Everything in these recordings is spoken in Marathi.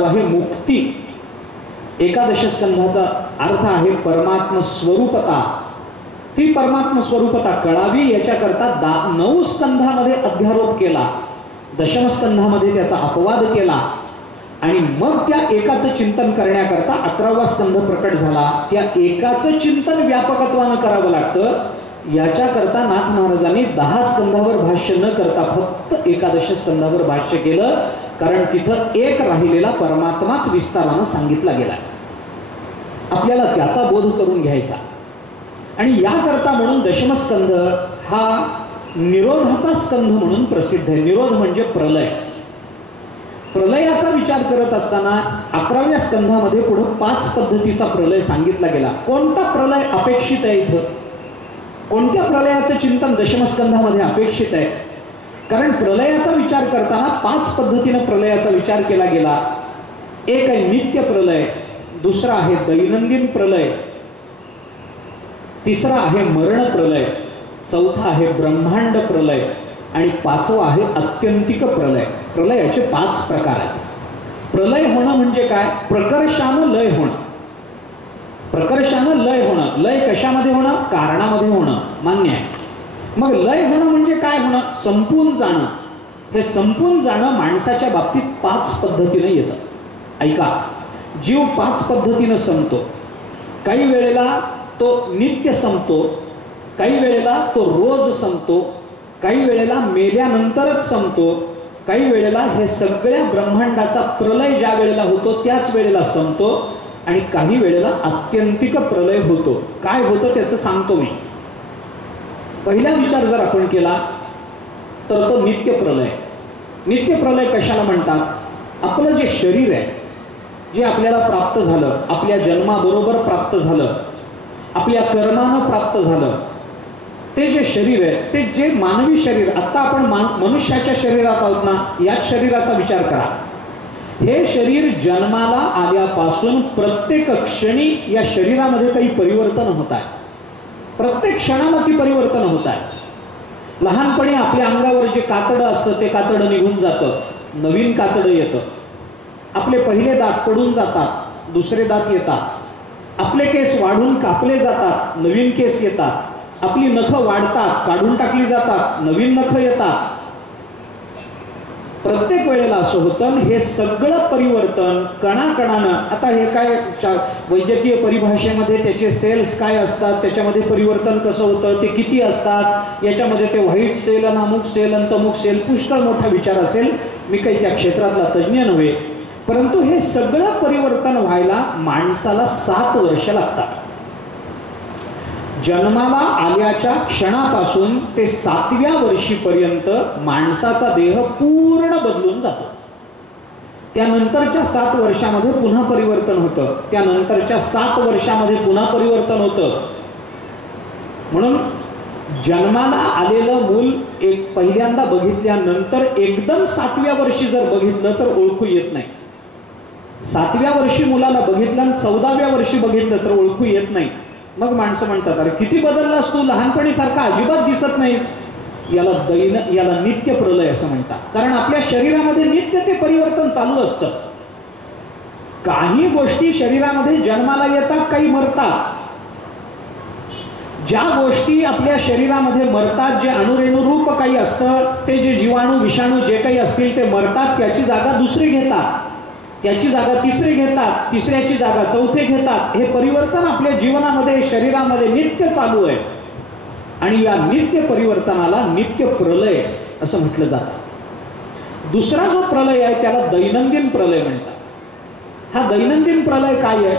नाव आहे मुक्ती. एकादश स्कंधाचा अर्थ आहे परमात्म स्वरूपता. ती परमात्म स्वरूपता कळावी याच्याकरता 9 स्कंधामध्ये अध्यारोप केला, दशम स्कंधामध्ये त्याचा अपवाद केला आणि मग त्या एकाचं चिंतन करण्याकरता 11वा स्कंध प्रकट झाला. त्या एकाचं चिंतन व्यापकत्वानं करावं लागतं. याच्याकरता नाथ महाराजांनी 10 स्कंधावर भाष्य न करता फक्त एकादश स्कंधावर भाष्य केलं, कारण तिथं एक राहिलेला परमात्माच विस्तारानं सांगितला गेला. आपल्याला त्याचा बोध करून घ्यायचा. आणि याकरता म्हणून दशमस्कंध हा निरोधाचा स्कंध म्हणून प्रसिद्ध आहे. निरोध म्हणजे प्रलय. प्रलयाचा विचार करत असताना 11व्या स्कंधामध्ये पुढे 5 पद्धतीचा प्रलय सांगितला गेला. कोणता प्रलय अपेक्षित आहे इथं, कोणत्या प्रलयाचं चिंतन दशमस्कंधामध्ये अपेक्षित आहे? कारण प्रलयाचा विचार करताना 5 पद्धतीने प्रलयाचा विचार केला गेला. एक आहे नित्य प्रलय, दुसरा आहे दैनंदिन प्रलय, तिसरा आहे मरण प्रलय, चौथा आहे ब्रह्मांड प्रलय आणि 5वा आहे अत्यंतिक प्रलय. प्रलयाचे 5 प्रकार आहेत. प्रलय होणं म्हणजे काय? प्रकर्षानं लय होणं. प्रकर्षानं लय होणं. लय कशामध्ये होणं? कारणामध्ये होणं, मान्य आहे. मग लय होणं म्हणजे काय होणं? संपून जाणं. हे संपून जाणं माणसाच्या बाबतीत 5 पद्धतीने येतं. ऐका, जीव 5 पद्धतीनं संपतो. काही वेळेला तो नित्य संपतो, काही वेळेला तो रोज संपतो, काही वेळेला मेल्यानंतरच संपतो, काही वेळेला हे सगळ्या ब्रह्मांडाचा प्रलय ज्या वेळेला होतो त्याच वेळेला संपतो आणि काही वेळेला आत्यंतिक प्रलय होतो. काय होतं त्याचं सांगतो मी. पहिला विचार जर आपण केला तर तो नित्य प्रलय. नित्य प्रलय कशाला म्हणतात? आपलं जे शरीर आहे, जे आपल्याला प्राप्त झालं, आपल्या जन्माबरोबर प्राप्त झालं, आपल्या कर्मानं प्राप्त झालं, ते जे शरीर आहे, ते जे मानवी शरीर, आता आपण मनुष्याच्या शरीरात आहोत ना, याच शरीराचा विचार करा. हे शरीर जन्माला आल्यापासून प्रत्येक क्षणी या शरीरामध्ये काही परिवर्तन होत आहे. प्रत्येक क्षणाला ती परिवर्तन होत आहे. लहानपणी आपल्या अंगावर जे कातडं असतं ते कातडं निघून जातं, नवीन कातडं येतं. आपले पहिले दात पडून जातात, दुसरे दात येतात. आपले केस वाढून कापले जातात, नवीन केस येतात. आपली नखं वाढतात, काढून टाकली जातात, नवीन नखं येतात. प्रत्येक वेळेला असं होतं. हे सगळं परिवर्तन कणाकणानं, आता हे काय वैद्यकीय परिभाषेमध्ये त्याचे सेल्स काय असतात, त्याच्यामध्ये परिवर्तन कसं होतं, ते किती असतात, याच्यामध्ये ते व्हाईट सेल आणि अमुक सेल आणि तमुक सेल, पुष्कळ मोठा विचार असेल. मी काही त्या क्षेत्रातला तज्ज्ञ नव्हे, परंतु हे सगळं परिवर्तन व्हायला माणसाला 7 वर्ष लागतात. जन्माला आल्याच्या क्षणापासून ते 7व्या वर्षीपर्यंत माणसाचा देह पूर्ण बदलून जातो. त्यानंतरच्या 7 वर्षामध्ये पुन्हा परिवर्तन होतं, त्यानंतरच्या 7 वर्षामध्ये पुन्हा परिवर्तन होतं. म्हणून जन्माला आलेलं मूल एक पहिल्यांदा बघितल्यानंतर एकदम 7व्या वर्षी जर बघितलं तर ओळखू येत नाही. 7व्या वर्षी मुलाला बघितलं आणि 14व्या वर्षी बघितलं तर ओळखू येत नाही. मग माणसं म्हणतात, अरे किती बदललास तू, लहानपणी सारखा अजिबात दिसत नाहीस. याला नित्य प्रलय असं म्हणतात. कारण आपल्या शरीरामध्ये नित्य ते परिवर्तन चालू असतं. काही गोष्टी शरीरामध्ये जन्माला येतात, काही मरतात. ज्या गोष्टी आपल्या शरीरामध्ये मरतात, जे अणुरेणू रूप काही असतं, ते जे जीवाणू विषाणू जे काही असतील ते मरतात. त्याची जागा दुसरे घेतात, त्याची जागा तिसरे घेतात, तिसऱ्याची जागा चौथे घेतात. हे परिवर्तन आपल्या जीवनामध्ये शरीरामध्ये नित्य चालू आहे आणि या नित्य परिवर्तनाला नित्य प्रलय असं म्हटलं जातं. दुसरा जो प्रलय आहे त्याला दैनंदिन प्रलय म्हणतात. हा दैनंदिन प्रलय काय आहे?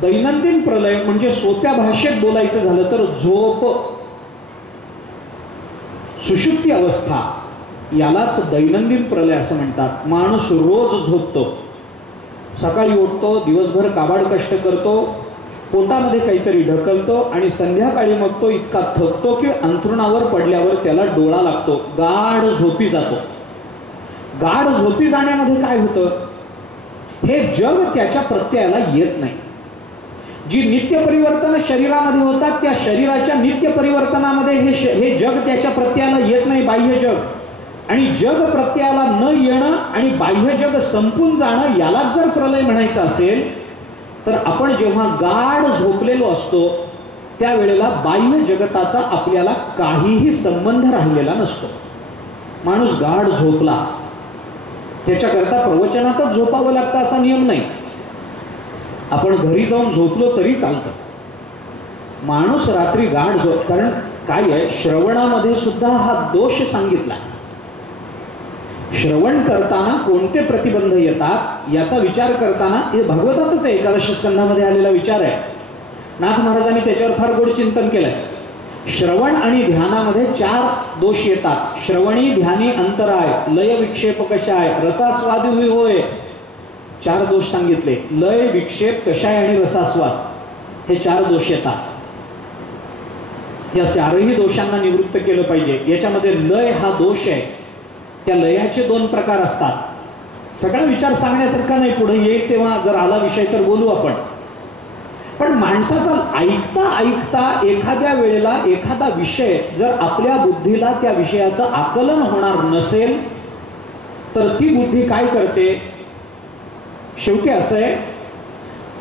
दैनंदिन प्रलय म्हणजे सोप्या भाषेत बोलायचं झालं तर झोप, सुषुप्ती अवस्था, यालाच दैनंदिन प्रलय असं म्हणतात. माणूस रोज झोपतो, सकाळी उठतो, दिवसभर काबाड कष्ट करतो, पोटामध्ये काहीतरी ढकलतो आणि संध्याकाळी मग तो इतका थकतो की अंथरुणावर पडल्यावर त्याला डोळा लागतो, गाढ झोपी जातो. गाढ झोपी जाण्यामध्ये काय होतं? हे जग त्याच्या प्रत्ययाला येत नाही. जी नित्य परिवर्तन शरीरामध्ये होतात त्या शरीराच्या नित्य परिवर्तनामध्ये हे जग त्याच्या प्रत्ययाला येत नाही, बाह्य जग. आणि जग प्रत्ययाला न येणं आणि बाह्य जग संपून जाणं यालाच जर प्रलय म्हणायचं असेल तर आपण जेव्हा गाढ झोपलेलो असतो त्यावेळेला बाह्य जगताचा आपल्याला काहीही संबंध राहिलेला नसतो. माणूस गाढ झोपला त्याच्याकरता प्रवचनातच झोपावं लागतं असा नियम नाही. आपण घरी जाऊन झोपलो तरी चालतं. माणूस रात्री गाढ झोप, कारण काय आहे, श्रवणामध्ये सुद्धा हा दोष सांगितला. श्रवण करताना कोणते प्रतिबंध येतात याचा विचार करताना, हे भागवतातच आहे, एकादशी स्कंधामध्ये आलेला विचार आहे. नाथ महाराजांनी त्याच्यावर फार गोड चिंतन केलंय. श्रवण आणि ध्यानामध्ये 4 दोष येतात. श्रवणी ध्यानी अंतराय, लय विक्षेप कशाय, रसास्वादी होय. 4 दोष सांगितले. लय, विक्षेप, कशाय आणि रसास्वाद हे 4 दोष येतात. या 4ही दोषांना निवृत्त केलं पाहिजे. याच्यामध्ये लय हा दोष आहे. त्या लयाचे 2 प्रकार असतात. सगळा विचार सांगण्यासारखा नाही, पुढे येईल तेव्हा जर आला विषय तर बोलू आपण. पण माणसाचा ऐकता ऐकता एखाद्या वेळेला एखादा विषय जर आपल्या बुद्धीला त्या विषयाचं आकलन होणार नसेल तर ती बुद्धी काय करते, शेवटी असं आहे,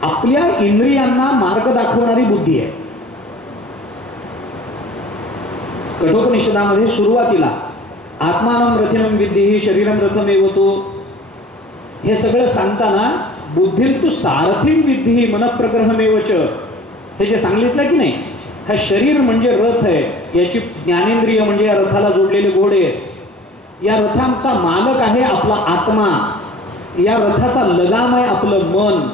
आपल्या इंद्रियांना मार्ग दाखवणारी बुद्धी आहे. कठोपनिषदामध्ये सुरुवातीला आत्मानं रथिनं विद्धि शरीरं रथमेव तो, हे सगळं सांगताना बुद्धिं तु सारथिं विद्धि मनःप्रग्रहमेवच, हे जे सांगितलं की नाही, हा शरीर म्हणजे रथ आहे, याची ज्ञानेंद्रिय म्हणजे या रथाला जोडलेले घोडे, या रथांचा मालक आहे आपला आत्मा, या रथाचा लगाम आहे आपलं मन,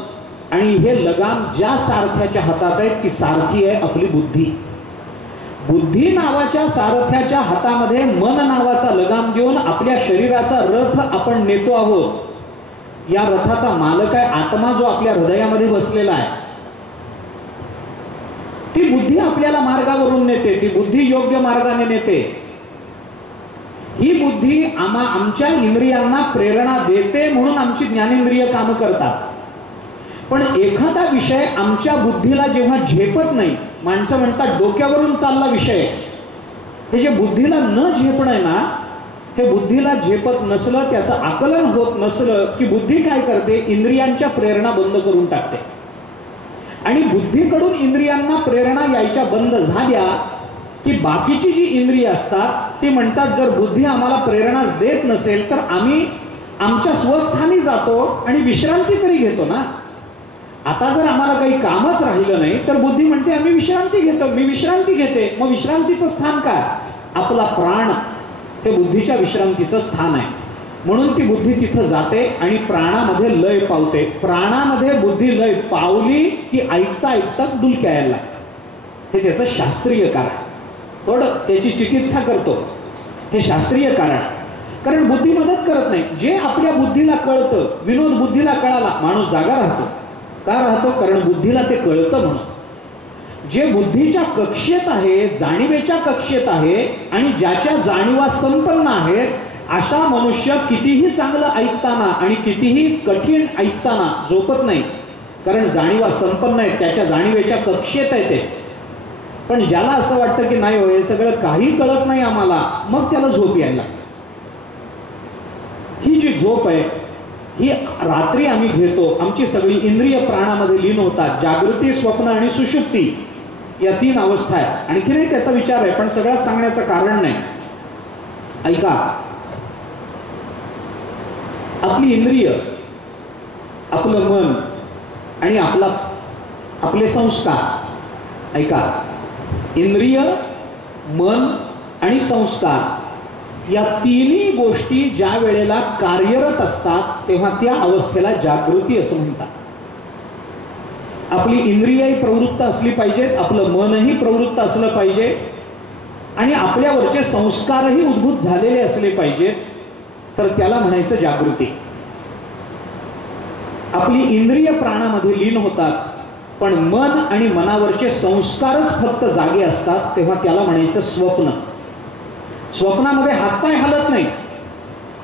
आणि हे लगाम ज्या सारथ्याच्या हातात आहे ती सारथी आहे आपली बुद्धी. बुद्धी नावाच्या सारथ्याच्या हातामध्ये मन नावाचा लगाम देऊन आपल्या शरीराचा रथ आपण नेतो आहोत. या रथाचा मालक आहे आत्मा, जो आपल्या हृदयामध्ये बसलेला आहे. ती बुद्धी आपल्याला मार्गावरून नेते, ती बुद्धी योग्य मार्गाने नेते. ही बुद्धी आमच्या इंद्रियांना प्रेरणा देते, म्हणून आमची ज्ञानेंद्रिय काम करतात. पण एखादा विषय आमच्या बुद्धीला जेव्हा झेपत नाही, माणसं म्हणतात डोक्यावरून चालला विषय, हे जे बुद्धीला न झेपणं आहे ना, हे बुद्धीला झेपत नसलं, त्याचं आकलन होत नसलं की बुद्धी काय करते, इंद्रियांच्या प्रेरणा बंद करून टाकते. आणि बुद्धीकडून इंद्रियांना प्रेरणा यायच्या बंद झाल्या की बाकीची जी इंद्रिय असतात ती म्हणतात, जर बुद्धी आम्हाला प्रेरणाच देत नसेल तर आम्ही आमच्या स्वस्थानी जातो आणि विश्रांती तरी घेतो ना. आता जर आम्हाला काही कामच राहिलं नाही तर बुद्धी म्हणते आम्ही विश्रांती घेतो, मी विश्रांती घेते. मग विश्रांतीचं स्थान काय, आपला प्राण हे बुद्धीच्या विश्रांतीचं स्थान आहे. म्हणून ती बुद्धी तिथं जाते आणि प्राणामध्ये लय पावते. प्राणामध्ये बुद्धी लय पावली की ऐकता ऐकता डुलक्या यायला लागतात. हे त्याचं शास्त्रीय कारण, थोडं त्याची चिकित्सा करतो, हे शास्त्रीय कारण. कारण बुद्धी मदत करत नाही. जे आपल्या बुद्धीला कळतं, विनोद बुद्धीला कळाला, माणूस जागा राहतो. का राहतो, कारण बुद्धीला ते कळतं म्हणून. जे बुद्धीच्या कक्षेत आहे, जाणीवेच्या कक्षेत आहे आणि ज्याच्या जाणीवा संपन्न आहेत, अशा मनुष्य कितीही चांगलं ऐकताना आणि कितीही कठीण ऐकताना झोपत नाही, कारण जाणीवा संपन्न आहे, त्याच्या जाणीवेच्या कक्षेत आहे ते. पण ज्याला असं वाटतं की नाही हो, हे सगळं काही कळत नाही आम्हाला, मग त्याला झोप यायला लागते. ही जी झोप आहे ही रात्री आम्ही घेतो, आमची सगळी इंद्रिय प्राणामध्ये लीन होतात. जागृती, स्वप्न आणि सुषुप्ती या 3 अवस्था आहेत. आणखीनही त्याचा विचार आहे, पण सगळ्यात सांगण्याचं कारण नाही. ऐका, आपली इंद्रिय, आपलं मन आणि आपले संस्कार, ऐका, इंद्रिय, मन आणि संस्कार या 3ही गोष्टी ज्या वेळेला कार्यरत असतात तेव्हा त्या अवस्थेला जागृती असं म्हणतात. आपली इंद्रियही प्रवृत्त असली पाहिजेत, आपलं मनही प्रवृत्त असलं पाहिजे आणि आपल्यावरचे संस्कारही उद्भूत झालेले असले पाहिजेत, तर त्याला म्हणायचं जागृती. आपली इंद्रिय प्राणामध्ये लीन होतात, पण मन आणि मनावरचे संस्कारच फक्त जागे असतात, तेव्हा त्याला म्हणायचं स्वप्न. स्वप्नामध्ये हातपाय हलत नाही,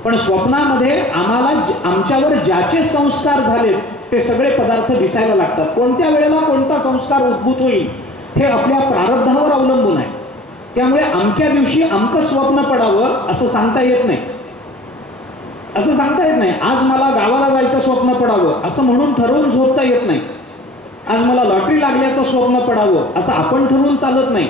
पण स्वप्नामध्ये आम्हाला आमच्यावर ज्याचे संस्कार झालेत ते सगळे पदार्थ दिसायला लागतात. कोणत्या वेळेला कोणता संस्कार उद्भूत होईल हे आपल्या प्रारब्धावर अवलंबून आहे. त्यामुळे अमक्या दिवशी अमकं स्वप्न पडावं असं सांगता येत नाही. असं सांगता येत नाही. आज मला गावाला जायचं स्वप्न पडावं असं म्हणून ठरवून झोपता येत नाही. आज मला लॉटरी लागल्याचं स्वप्न पडावं असं आपण ठरवून चालत नाही.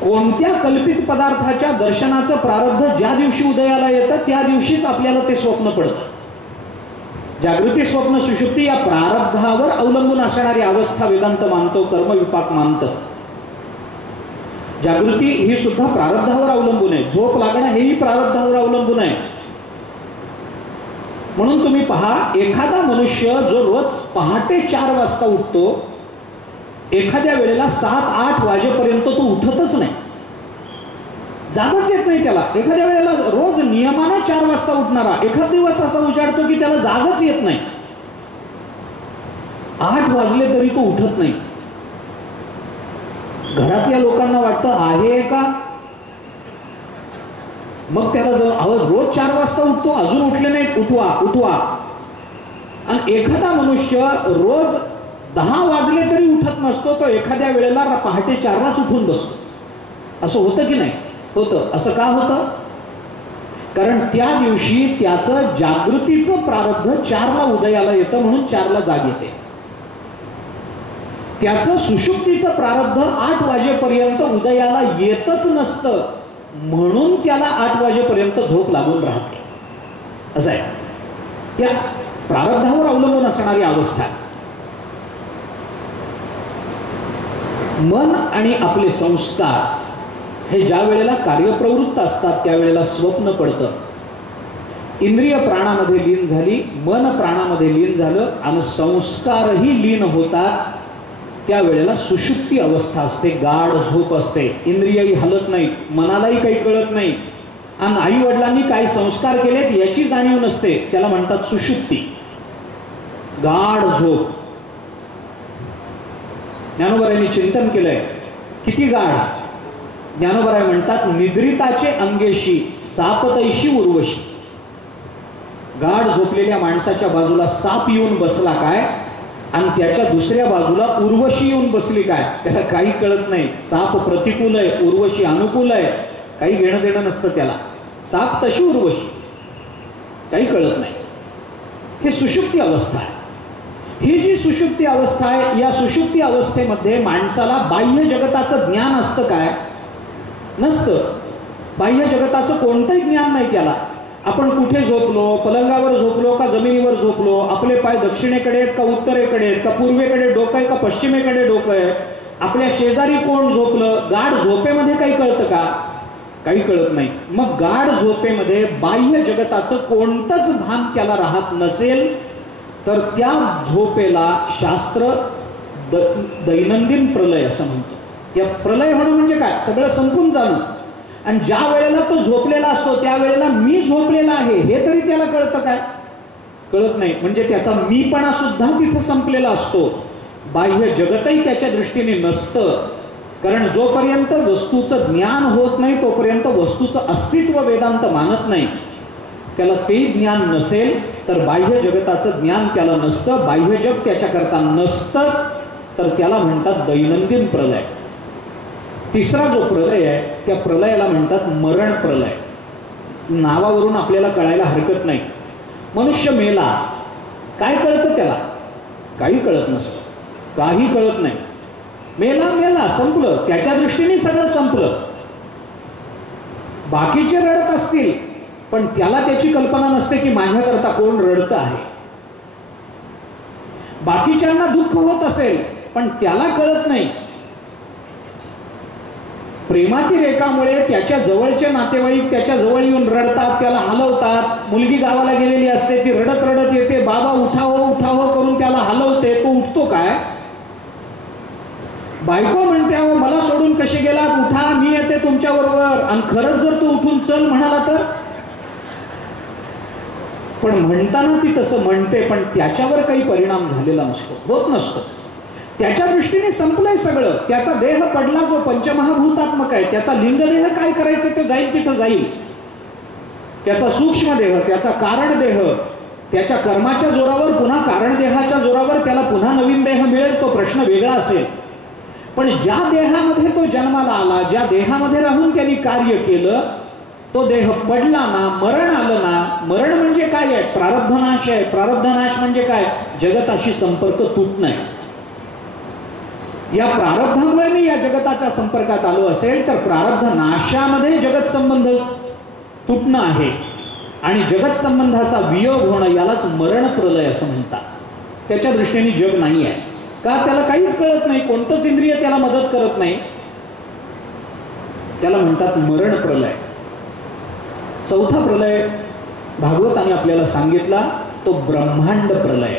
कोणत्या कल्पित पदार्थाच्या दर्शनाचं प्रारब्ध ज्या दिवशी उदयाला येतं त्या दिवशीच आपल्याला ते स्वप्न पडतं. जागृती, स्वप्न, सुषुप्ती या प्रारब्धावर अवलंबून असणारी अवस्था वेदांत मानतो, कर्मविपाक मानतं. जागृती ही सुद्धा प्रारब्धावर अवलंबून आहे. झोप लागणं हेही प्रारब्धावर अवलंबून आहे. म्हणून तुम्ही पहा, एखादा मनुष्य जो रोज पहाटे 4 वाजता उठतो, एखाद्या वेळेला 7-8 वाजेपर्यंत तो उठतच नाही, जागच येत नाही त्याला. एखाद्या वेळेला रोज नियमाने 4 वाजता उठणारा एखाद दिवस असा उजाडतो की त्याला जागच येत नाही, 8 वाजले तरी तो उठत नाही. घरातल्या लोकांना वाटतं आहे का, मग त्याला जर रोज 4 वाजता उठतो, अजून उठले नाही, उठवा उठवा. आणि एखादा मनुष्य रोज 10 वाजले तरी उठत नसतो, तो एखाद्या वेळेला पहाटे 4लाच उठून बसतो. असं होतं की नाही? होतं. असं का होतं? कारण त्या दिवशी त्याचं जागृतीचं प्रारब्ध 4ला उदयाला येतं, म्हणून 4ला जाग येते. त्याचं सुषुप्तीचं प्रारब्ध 8 वाजेपर्यंत उदयाला येतच नसतं, म्हणून त्याला 8 वाजेपर्यंत झोप लागून राहते. असं आहे. त्या प्रारब्धावर अवलंबून असणारी अवस्था. मन आणि आपले संस्कार हे ज्या वेळेला कार्यप्रवृत्त असतात त्यावेळेला स्वप्न पडतं. इंद्रिय प्राणामध्ये लीन झाली, मन प्राणामध्ये लीन झालं आणि संस्कारही लीन होतात, त्यावेळेला सुषुप्ती अवस्था असते, गाढ झोप असते. इंद्रियही हलत नाही, मनालाही काही कळत नाही, आणि आई वडिलांनी काय संस्कार केलेत याची जाणीव नसते, त्याला म्हणतात सुषुप्ती, गाढ झोप. ज्ञानोबरायांनी चिंतन केलंय, किती गाढ. ज्ञानोबराय म्हणतात, निद्रिताचे अंगेशी सापतैशी उर्वशी. गाढ झोपलेल्या माणसाच्या बाजूला साप येऊन बसला काय, आणि त्याच्या दुसऱ्या बाजूला उर्वशी येऊन बसली काय, त्याला काही कळत नाही. साप प्रतिकूल आहे, उर्वशी अनुकूल आहे, काही घेणं देणं नसतं त्याला. साप तशी उर्वशी, काही कळत नाही. हे सुषुप्ती अवस्था आहे. ही जी सुषुप्ती अवस्था आहे, या सुषुप्ती अवस्थेमध्ये माणसाला बाह्य जगताचं ज्ञान असतं काय? नसतं. बाह्य जगताचं कोणतंही ज्ञान नाही त्याला. आपण कुठे झोपलो, पलंगावर झोपलो का जमिनीवर झोपलो, आपले पाय दक्षिणेकडे आहेत का उत्तरेकडे आहेत, का पूर्वेकडे डोकं आहे का पश्चिमेकडे डोकं आहे, आपल्या शेजारी कोण झोपलं, गाढ झोपेमध्ये काही कळतं का? काही कळत नाही. मग गाढ झोपेमध्ये बाह्य जगताचं कोणतंच भान त्याला राहत नसेल तर त्या झोपेला शास्त्र दैनंदिन प्रलय असं म्हणतो. या प्रलय होणं म्हणजे काय? सगळं संपून जाणं. आणि ज्या वेळेला तो झोपलेला असतो त्यावेळेला मी झोपलेला आहे हे तरी त्याला कळतं काय? कळत नाही. म्हणजे त्याचा मीपणा सुद्धा तिथं संपलेला असतो. बाह्य जगतही त्याच्या दृष्टीने नसतं. कारण जोपर्यंत वस्तूचं ज्ञान होत नाही तोपर्यंत वस्तूचं अस्तित्व वेदांत मानत नाही. त्याला ते ज्ञान नसेल तर बाह्य जगताचं ज्ञान त्याला नसतं, बाह्य जग त्याच्याकरता नसतंच, तर त्याला म्हणतात दैनंदिन प्रलय. तिसरा जो प्रलय आहे त्या प्रलयाला म्हणतात मरण प्रलय. नावावरून आपल्याला कळायला हरकत नाही. मनुष्य मेला, काय कळतं त्याला? काही कळत नसतं, काही कळत नाही. मेला मेला, संपलं, त्याच्या दृष्टीने सगळं संपलं. बाकीचे रडत असतील पण त्याला त्याची कल्पना नसते की माझ्याकरता कोण रडतं आहे. बाकीच्यांना दुःख होत असेल पण त्याला कळत नाही. प्रेमातिरेकामुळे त्याच्या जवळचे नातेवाईक त्याच्या जवळ येऊन रडतात, त्याला हलवतात. मुलगी गावाला गेलेली असते, ती रडत रडत येते, बाबा उठावं उठावं करून त्याला हलवते, तो उठतो काय? बायको म्हणते अहो मला सोडून कशी गेलात, उठा मी येते तुमच्या बरोबर. आणि खरंच जर तो उठून चल म्हणाला तर? पण म्हणताना ती तसं म्हणते पण त्याच्यावर काही परिणाम झालेला नसतो, होत नसतो. त्याच्या दृष्टीने संपलंय सगळं. त्याचा देह पडला जो पंचमहाभूतात्मक आहे, त्याचा लिंगदेह काय करायचं ते जाईल तिथं जाईल. त्याचा सूक्ष्म देह, त्याचा कारण देह, त्याच्या कर्माच्या जोरावर पुन्हा कारण देहाच्या जोरावर त्याला पुन्हा नवीन देह मिळेल, तो प्रश्न वेगळा असेल. पण ज्या देहामध्ये तो जन्माला आला, ज्या देहामध्ये राहून त्यांनी कार्य केलं तो देह पडला ना, मरण आलं ना. मरण म्हणजे काय आहे? प्रारब्धनाश आहे. प्रारब्धनाश म्हणजे काय? जगताशी संपर्क तुटणं आहे. या प्रारब्धामुळे मी या जगताच्या संपर्कात आलो असेल तर प्रारब्ध नाशामध्ये जगत संबंध तुटणं आहे. आणि जगत संबंधाचा वियोग होणं यालाच मरण प्रलय असं म्हणतात. त्याच्या दृष्टीने जग नाही आहे. का? त्याला काहीच कळत नाही, कोणतंच इंद्रिय त्याला मदत करत नाही. त्याला म्हणतात मरण प्रलय. चौथा प्रलय भागवताने आपल्याला सांगितला तो ब्रह्मांड प्रलय.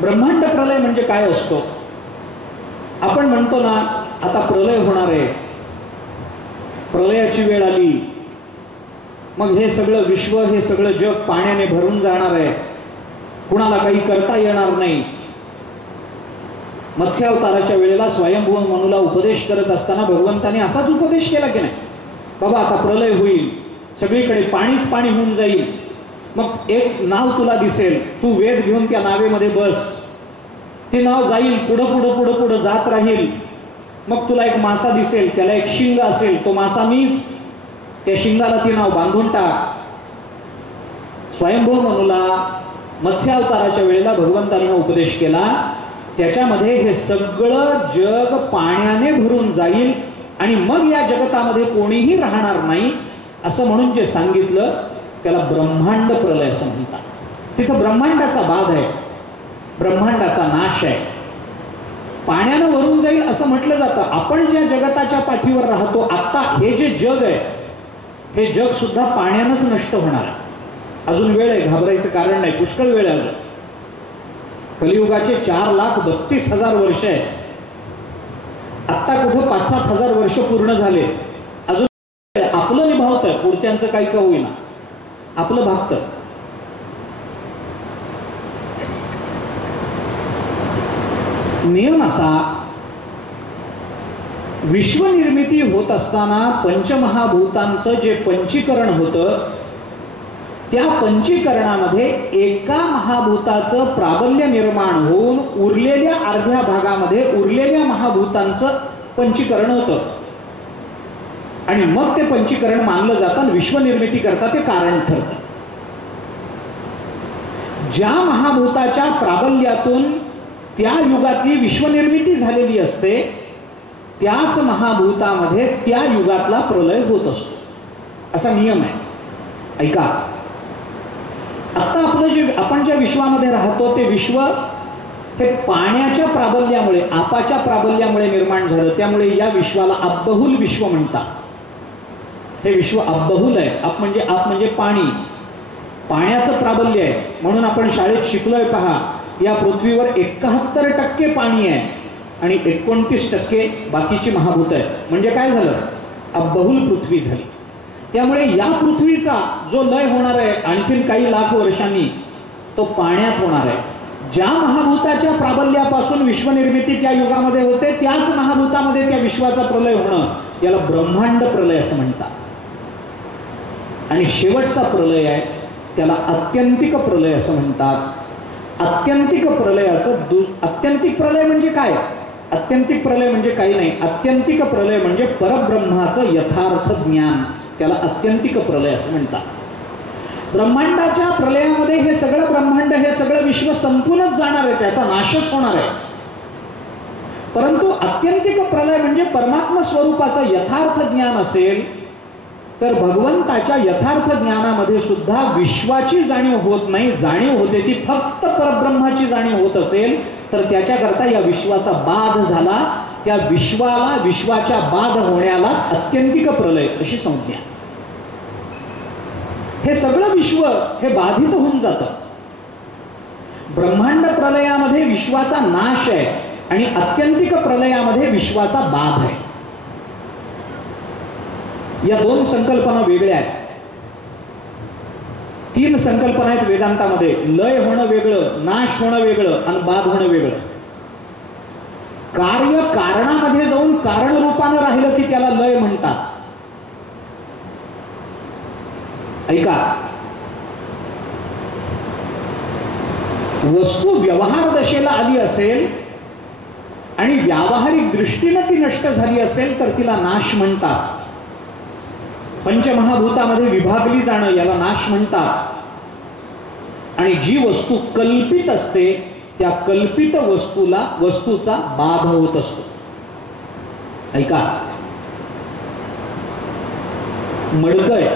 ब्रह्मांड प्रलय म्हणजे काय असतो? आपण म्हणतो ना, आता प्रलय होणार आहे, प्रलयाची वेळ आली, मग हे सगळं विश्व, हे सगळं जग पाण्याने भरून जाणार आहे, कुणाला काही करता येणार नाही. मत्स्यावताराच्या वेळेला स्वयंभू मनुला उपदेश करत असताना भगवंताने असाच उपदेश केला की नाही, बाबा आता प्रलय होईल, सगळीकडे पाणीच पाणी होऊन जाईल, मग एक नाव तुला दिसेल, तू वेद घेऊन त्या नावेमध्ये बस, ती नाव जाईल पुढं पुढं पुढं पुढं जात राहील, मग तुला एक मासा दिसेल, त्याला एक शिंग असेल, तो मासा मीच, त्या शिंगाला ती नाव बांधून टाक. स्वयंभू मनुला मत्स्यावताराच्या वेळेला भगवंताने उपदेश केला, त्याच्यामध्ये हे सगळं जग पाण्याने भरून जाईल आणि मग या जगतामध्ये कोणीही राहणार नाही असं म्हणून जे सांगितलं त्याला ब्रह्मांड प्रलय असं म्हणतात. तिथं ब्रह्मांडाचा बाध आहे, ब्रह्मांडाचा नाश आहे, पाण्यानं भरून जाईल असं म्हटलं जातं. आपण ज्या जगताच्या पाठीवर राहतो आता, हे जे जग आहे हे जग सुद्धा पाण्यानंच नष्ट होणार आहे. अजून वेळ आहे, घाबरायचं कारण नाही, पुष्कळ वेळ आहे अजून. कलियुगाचे 4,32,000 वर्ष आहे. आत्ता कुठं 5-7 वर्ष पूर्ण झाले, अजून आपलं निभावतं, पुढच्यांचं काही का होईना, आपलं भागतं. नियम असा, विश्वनिर्मिती होत असताना पंचमहाभूतांचं जे पंचीकरण होतं त्या पंचीकरणामध्ये एका महाभूताचं प्राबल्य निर्माण होऊन उरलेल्या अर्ध्या भागामध्ये उरलेल्या महाभूतांचं पंचीकरण होतं आणि मग ते पंचीकरण मानलं जातं, विश्वनिर्मिती करता ते कारण ठरतं. ज्या महाभूताच्या प्राबल्यातून त्या युगातली विश्वनिर्मिती झालेली असते त्याच महाभूतामध्ये त्या युगातला प्रलय होत असतो, असा नियम आहे. ऐका, आता आपलं जे आपण ज्या विश्वामध्ये राहतो ते विश्व हे पाण्याच्या प्राबल्यामुळे, आपाच्या प्राबल्यामुळे निर्माण झालं, त्यामुळे या विश्वाला अब्बहुल विश्व म्हणतात. हे विश्व अब्बहुल आहे. आप म्हणजे पाणी, पाण्याचं प्राबल्य आहे. म्हणून आपण शाळेत शिकलोय पहा, या पृथ्वीवर 71% पाणी आहे आणि 29% बाकीची महाभूत आहे. म्हणजे काय झालं? अब्बहुल पृथ्वी झाली. त्यामुळे या पृथ्वीचा जो लय होणार आहे आणखीन काही लाख वर्षांनी तो पाण्यात होणार आहे. ज्या महाभूताच्या प्राबल्यापासून विश्वनिर्मिती त्या युगामध्ये होते त्याच महाभूतामध्ये त्या विश्वाचा प्रलय होणं याला ब्रह्मांड प्रलय असं म्हणतात. आणि शेवटचा प्रलय आहे त्याला आत्यंतिक प्रलय असं म्हणतात. आत्यंतिक प्रलयाचं आत्यंतिक प्रलय म्हणजे काय? आत्यंतिक प्रलय म्हणजे काही नाही. आत्यंतिक प्रलय म्हणजे परब्रह्माचं यथार्थ ज्ञान, त्याला आत्यंतिक प्रलय असं म्हणतात. ब्रह्मांडाच्या प्रलयामध्ये हे सगळं ब्रह्मांड, हे सगळं विश्व संपूनच जाणार आहे, त्याचा नाशच होणार आहे. परंतु आत्यंतिक प्रलय म्हणजे परमात्मा स्वरूपाचं यथार्थ ज्ञान असेल तर भगवंताच्या यथार्थ ज्ञानामध्ये सुद्धा विश्वाची जाणीव होत नाही, जाणीव होते ती फक्त परब्रह्माची जाणीव होत असेल तर त्याच्याकरता या विश्वाचा बाध झाला. त्या विश्वाला, विश्वाच्या बाध होण्यालाच आत्यंतिक प्रलय अशी संज्ञा. हे सगळं विश्व हे बाधित होऊन जातं. ब्रह्मांड प्रलयामध्ये विश्वाचा नाश आहे आणि आत्यंतिक प्रलयामध्ये विश्वाचा बाध आहे. या दोन संकल्पना वेगळ्या आहेत. 3 संकल्पना आहेत वेदांतामध्ये. लय होणं वेगळं, नाश होणं वेगळं आणि बाध होणं वेगळं. कार्य कारणामध्ये जाऊन कारण रूपानं राहिलं की त्याला लय म्हणतात. ऐका, वस्तू व्यवहार दशेला आली असेल आणि व्यावहारिक दृष्टीने ती नष्ट झाली असेल तर तिला नाश म्हणतात. पंचमहाभूतामध्ये विभागली जाणं याला नाश म्हणतात. आणि जी वस्तू कल्पित असते त्या कल्पित वस्तूचा बाध होत असतो. ऐका, मडकय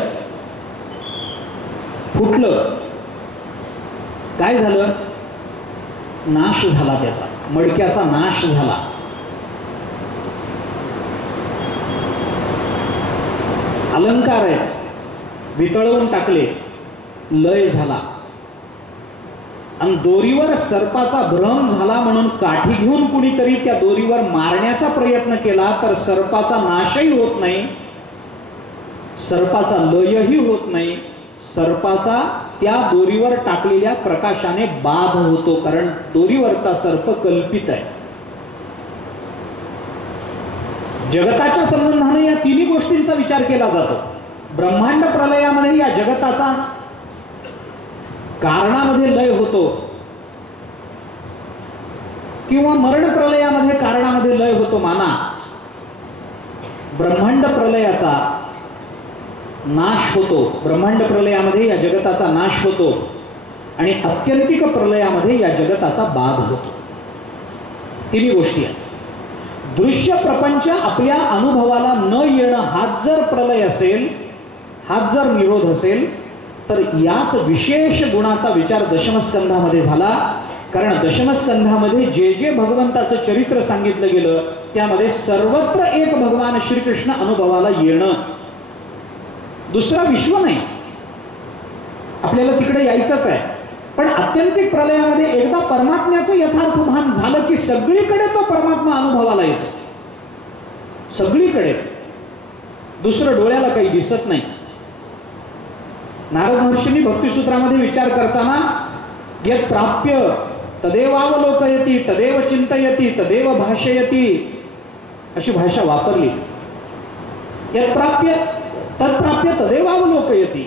फुटलं, काय झालं? नाश झाला, त्याचा मडक्याचा नाश झाला. अलंकार आहे, वितळवून टाकले, लय झाला. आणि दोरीवर सर्पाचा भ्रम झाला म्हणून काठी घेऊन कुणीतरी त्या दोरीवर मारण्याचा प्रयत्न केला तर सर्पाचा नाशही होत नाही, सर्पाचा लयही होत नाही, सर्पाचा त्या दोरीवर टाकलेल्या प्रकाशाने बाध होतो, कारण दोरीवरचा सर्प कल्पित आहे. जगताच्या संबंधाने या तिन्ही गोष्टींचा विचार केला जातो. ब्रह्मांड प्रलयामध्ये या जगताचा कारणामध्ये लय होतो किंवा मरण प्रलयामध्ये कारणामध्ये लय होतो. माना ब्रह्मांड प्रलयाचा नाश होतो, ब्रह्मांड प्रलयामध्ये या जगताचा नाश होतो आणि आत्यंतिक प्रलयामध्ये या जगताचा बाध होतो. तिन्ही गोष्टी आहेत. दृश्य प्रपंच आपल्या अनुभवाला न येणं हाच जर प्रलय असेल, हाच जर निरोध असेल, तर याच विशेष गुणाचा विचार दशमस्कंधामध्ये झाला. कारण दशमस्कंधामध्ये जे जे भगवंताचं चरित्र सांगितलं गेलं त्यामध्ये सर्वत्र एक भगवान श्रीकृष्ण अनुभवाला येणं, दुसरा विश्व नाही. आपल्याला तिकडे यायचंच आहे, पण आत्यंतिक प्रलयामध्ये एकदा परमात्म्याचं यथार्थ भान झालं की सगळीकडे तो परमात्मा अनुभवाला येतो, सगळीकडे. दुसरं डोळ्याला काही दिसत नाही. नारद महर्षींनी भक्तिसूत्रामध्ये विचार करताना यत् प्राप्य तदेवावलोकयति तदेव चिंतयति तदेव भाषयति अशी भाषा वापरली. यत् प्राप्य तत्प्राप्य तदेवावलोकयति,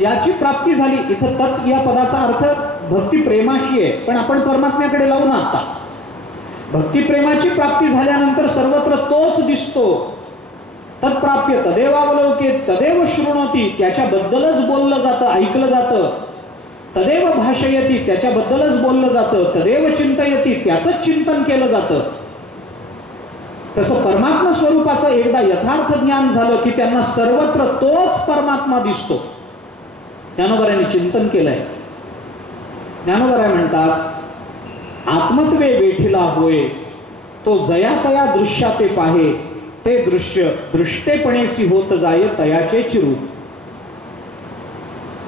याची प्राप्ती झाली. इथं तत् या पदाचा अर्थ भक्ती प्रेमाशी आहे, पण आपण परमात्म्याकडे लावू ना. आता भक्ती प्रेमाची प्राप्ती झाल्यानंतर सर्वत्र तोच दिसतो. तत्प्राप्य तदेवावलोके तदेव शृणोती, त्याच्याबद्दलच बोललं जातं, ऐकलं जातं. तदेव भाषयती, त्याच्याबद्दलच बोललं जातं. तदेव चिंतयती, त्याचंच चिंतन केलं जातं. तसं परमात्मा स्वरूपाचं एकदा यथार्थ ज्ञान झालं की त्यांना सर्वत्र तोच परमात्मा दिसतो. ज्ञानोबरायांनी चिंतन केलंय. ज्ञानोबराय म्हणतात, आत्मत्वे वेठीला होय तो जया तया दृश्याते पाहे, ते दृश्य दृष्टेपणेसी होत जाय तयाचे चिरूप.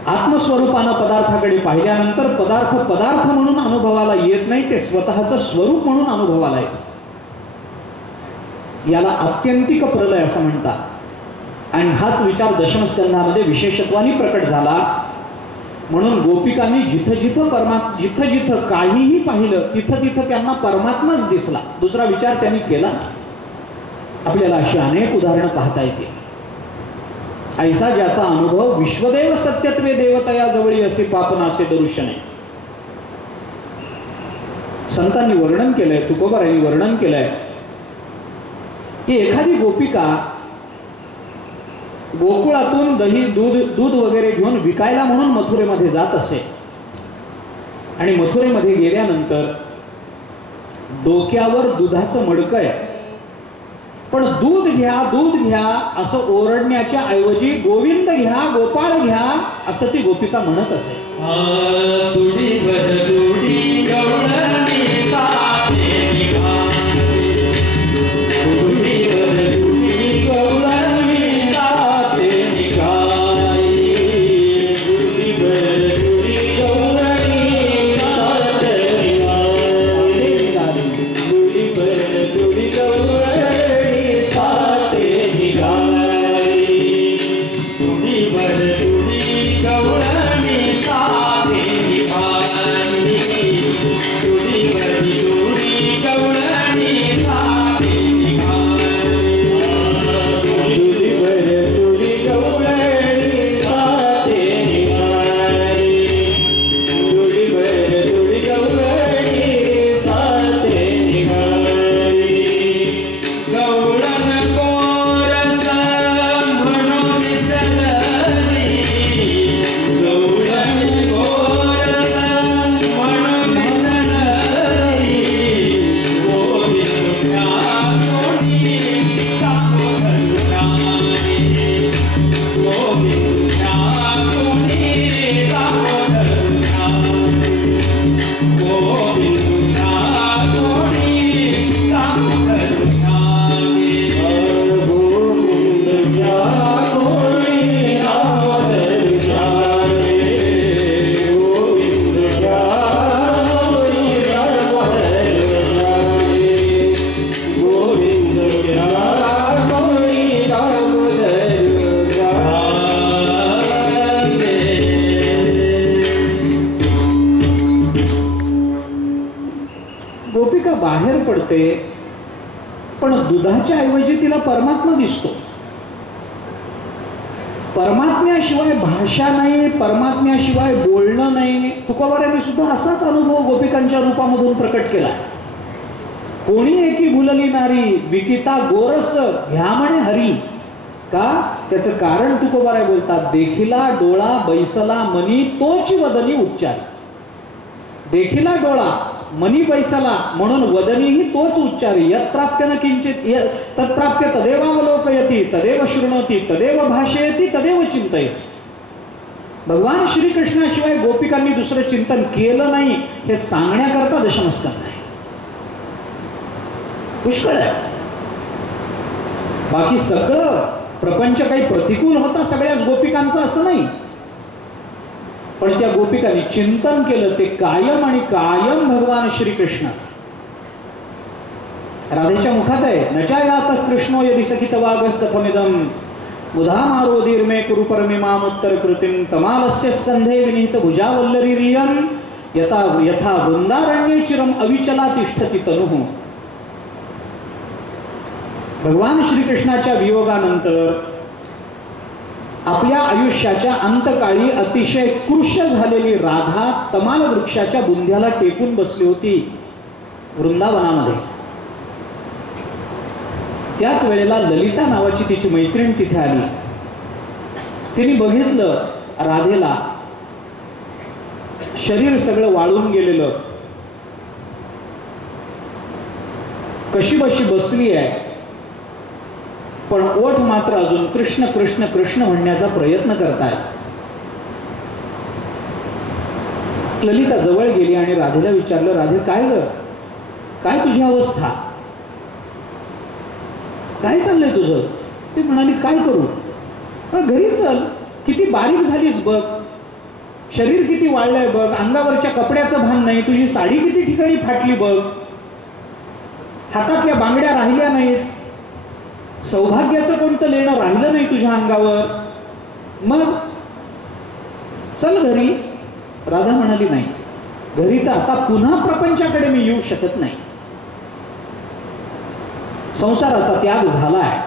आत्मस्वरूपानं पदार्थाकडे पाहिल्यानंतर पदार्थ पदार्थ म्हणून अनुभवाला येत नाही, ते स्वतःचं स्वरूप म्हणून अनुभवाला येतं. याला आत्यंतिक प्रलय असं म्हणतात. आणि हाच विचार दशमस्कंधामध्ये विशेषत्वाने प्रकट झाला. म्हणून गोपिकांनी जिथं जिथं काहीही पाहिलं तिथं तिथं त्यांना परमात्माच दिसला, दुसरा विचार त्यांनी केला नाही. आपल्याला अशी अनेक उदाहरणं पाहता येतील. ऐसा ज्याचा अनुभव विश्वदेव सत्यत्वे देवतया जवळी असे पापनासे दरुशने. संतांनी वर्णन केलंय, तुकोबारायांनी वर्णन केलंय की एखादी गोपिका गोकुळातून दही दूध वगैरे घेऊन विकायला म्हणून मथुरेमध्ये जात असे. आणि मथुरेमध्ये गेल्यानंतर डोक्यावर दुधाचं मडकं आहे, पण दूध घ्या असं ओरडण्याच्या ऐवजी गोविंद घ्या, गोपाळ घ्या असं ती गोपिका म्हणत असे. गोपिका बाहेर पडते, पण दुधाच्या ऐवजी तिला परमात्मा दिसतो. परमात्म्याशिवाय भाषा नाही, परमात्म्याशिवाय बोलणं नाही. तुकोबारायांनी सुद्धा असाच अनुभव गोपिकांच्या रूपामधून प्रकट केला. कोणी एकी भुलली नारी, विकिता गोरस घ्या म्हणे हरी. का? त्याचं कारण तुकोबाराय बोलतात, देखिला डोळा बैसला मनी तोच वदनी उच्चारी. देखिला डोळा मनी बैसला म्हणून वदनीही तोच उच्चारी. यत् प्राप्य न किंचित तत्प्राप्य तदेवावलोकयति तदेव शृणोति तदेव भाषयति तदेव चिंतयति. भगवान श्रीकृष्णाशिवाय गोपिकांनी दुसरं चिंतन केलं नाही हे सांगण्याकरता दशमस्कंद आहे. पुष्कळ आहे. बाकी सगळं प्रपंच काही प्रतिकूल होता सगळ्याच गोपिकांचं असं नाही, पण त्या गोपिकांनी चिंतन केलं ते कायम आणि कायम भगवान श्रीकृष्णाचं. राधेच्या मुखात आहे, नचायात कृष्णो यदि सखितवाग कथमिदम मुधा मारोधीर्मे कुरु परमिमाम उत्तर कृतिम तमालस्य स्कंधे विनिहित भुजावल्लरी रियम यथा यथा वृंदारण्ये चिरम अविचला तिष्ठती तनुः. भगवान श्रीकृष्णाच्या वियोगानंतर आपल्या आयुष्याच्या अंतकाळी अतिशय कृश झालेली राधा तमाल वृक्षाच्या बुंध्याला टेकून बसली होती वृंदावनामध्ये. त्याच वेळेला ललिता नावाची तिची मैत्रीण तिथे आली. तिने बघितलं राधेला, शरीर सगळं वाळून गेलेलं, कशी बशी बसली आहे, पण ओठ मात्र अजून कृष्ण कृष्ण कृष्ण म्हणण्याचा प्रयत्न करतायत. ललिता जवळ गेली आणि राधेला विचारलं, राधे काय ग, काय तुझी अवस्था, काय चाललंय तुझं? ती म्हणाली, काय करू, पण घरी चल, किती बारीक झालीस बघ, शरीर किती वाळलंय बघ, अंगावरच्या कपड्याचं भान नाही, तुझी साडी किती ठिकाणी फाटली बघ, हातातल्या बांगड्या राहिल्या नाहीत, सौभाग्याचं कोणतं लेणं राहिलं नाही तुझ्या अंगावर, मग चल घरी. राधा म्हणाली, नाही, घरी तर आता पुन्हा प्रपंचाकडे मी येऊ शकत नाही, संसाराचा त्याग झालाय.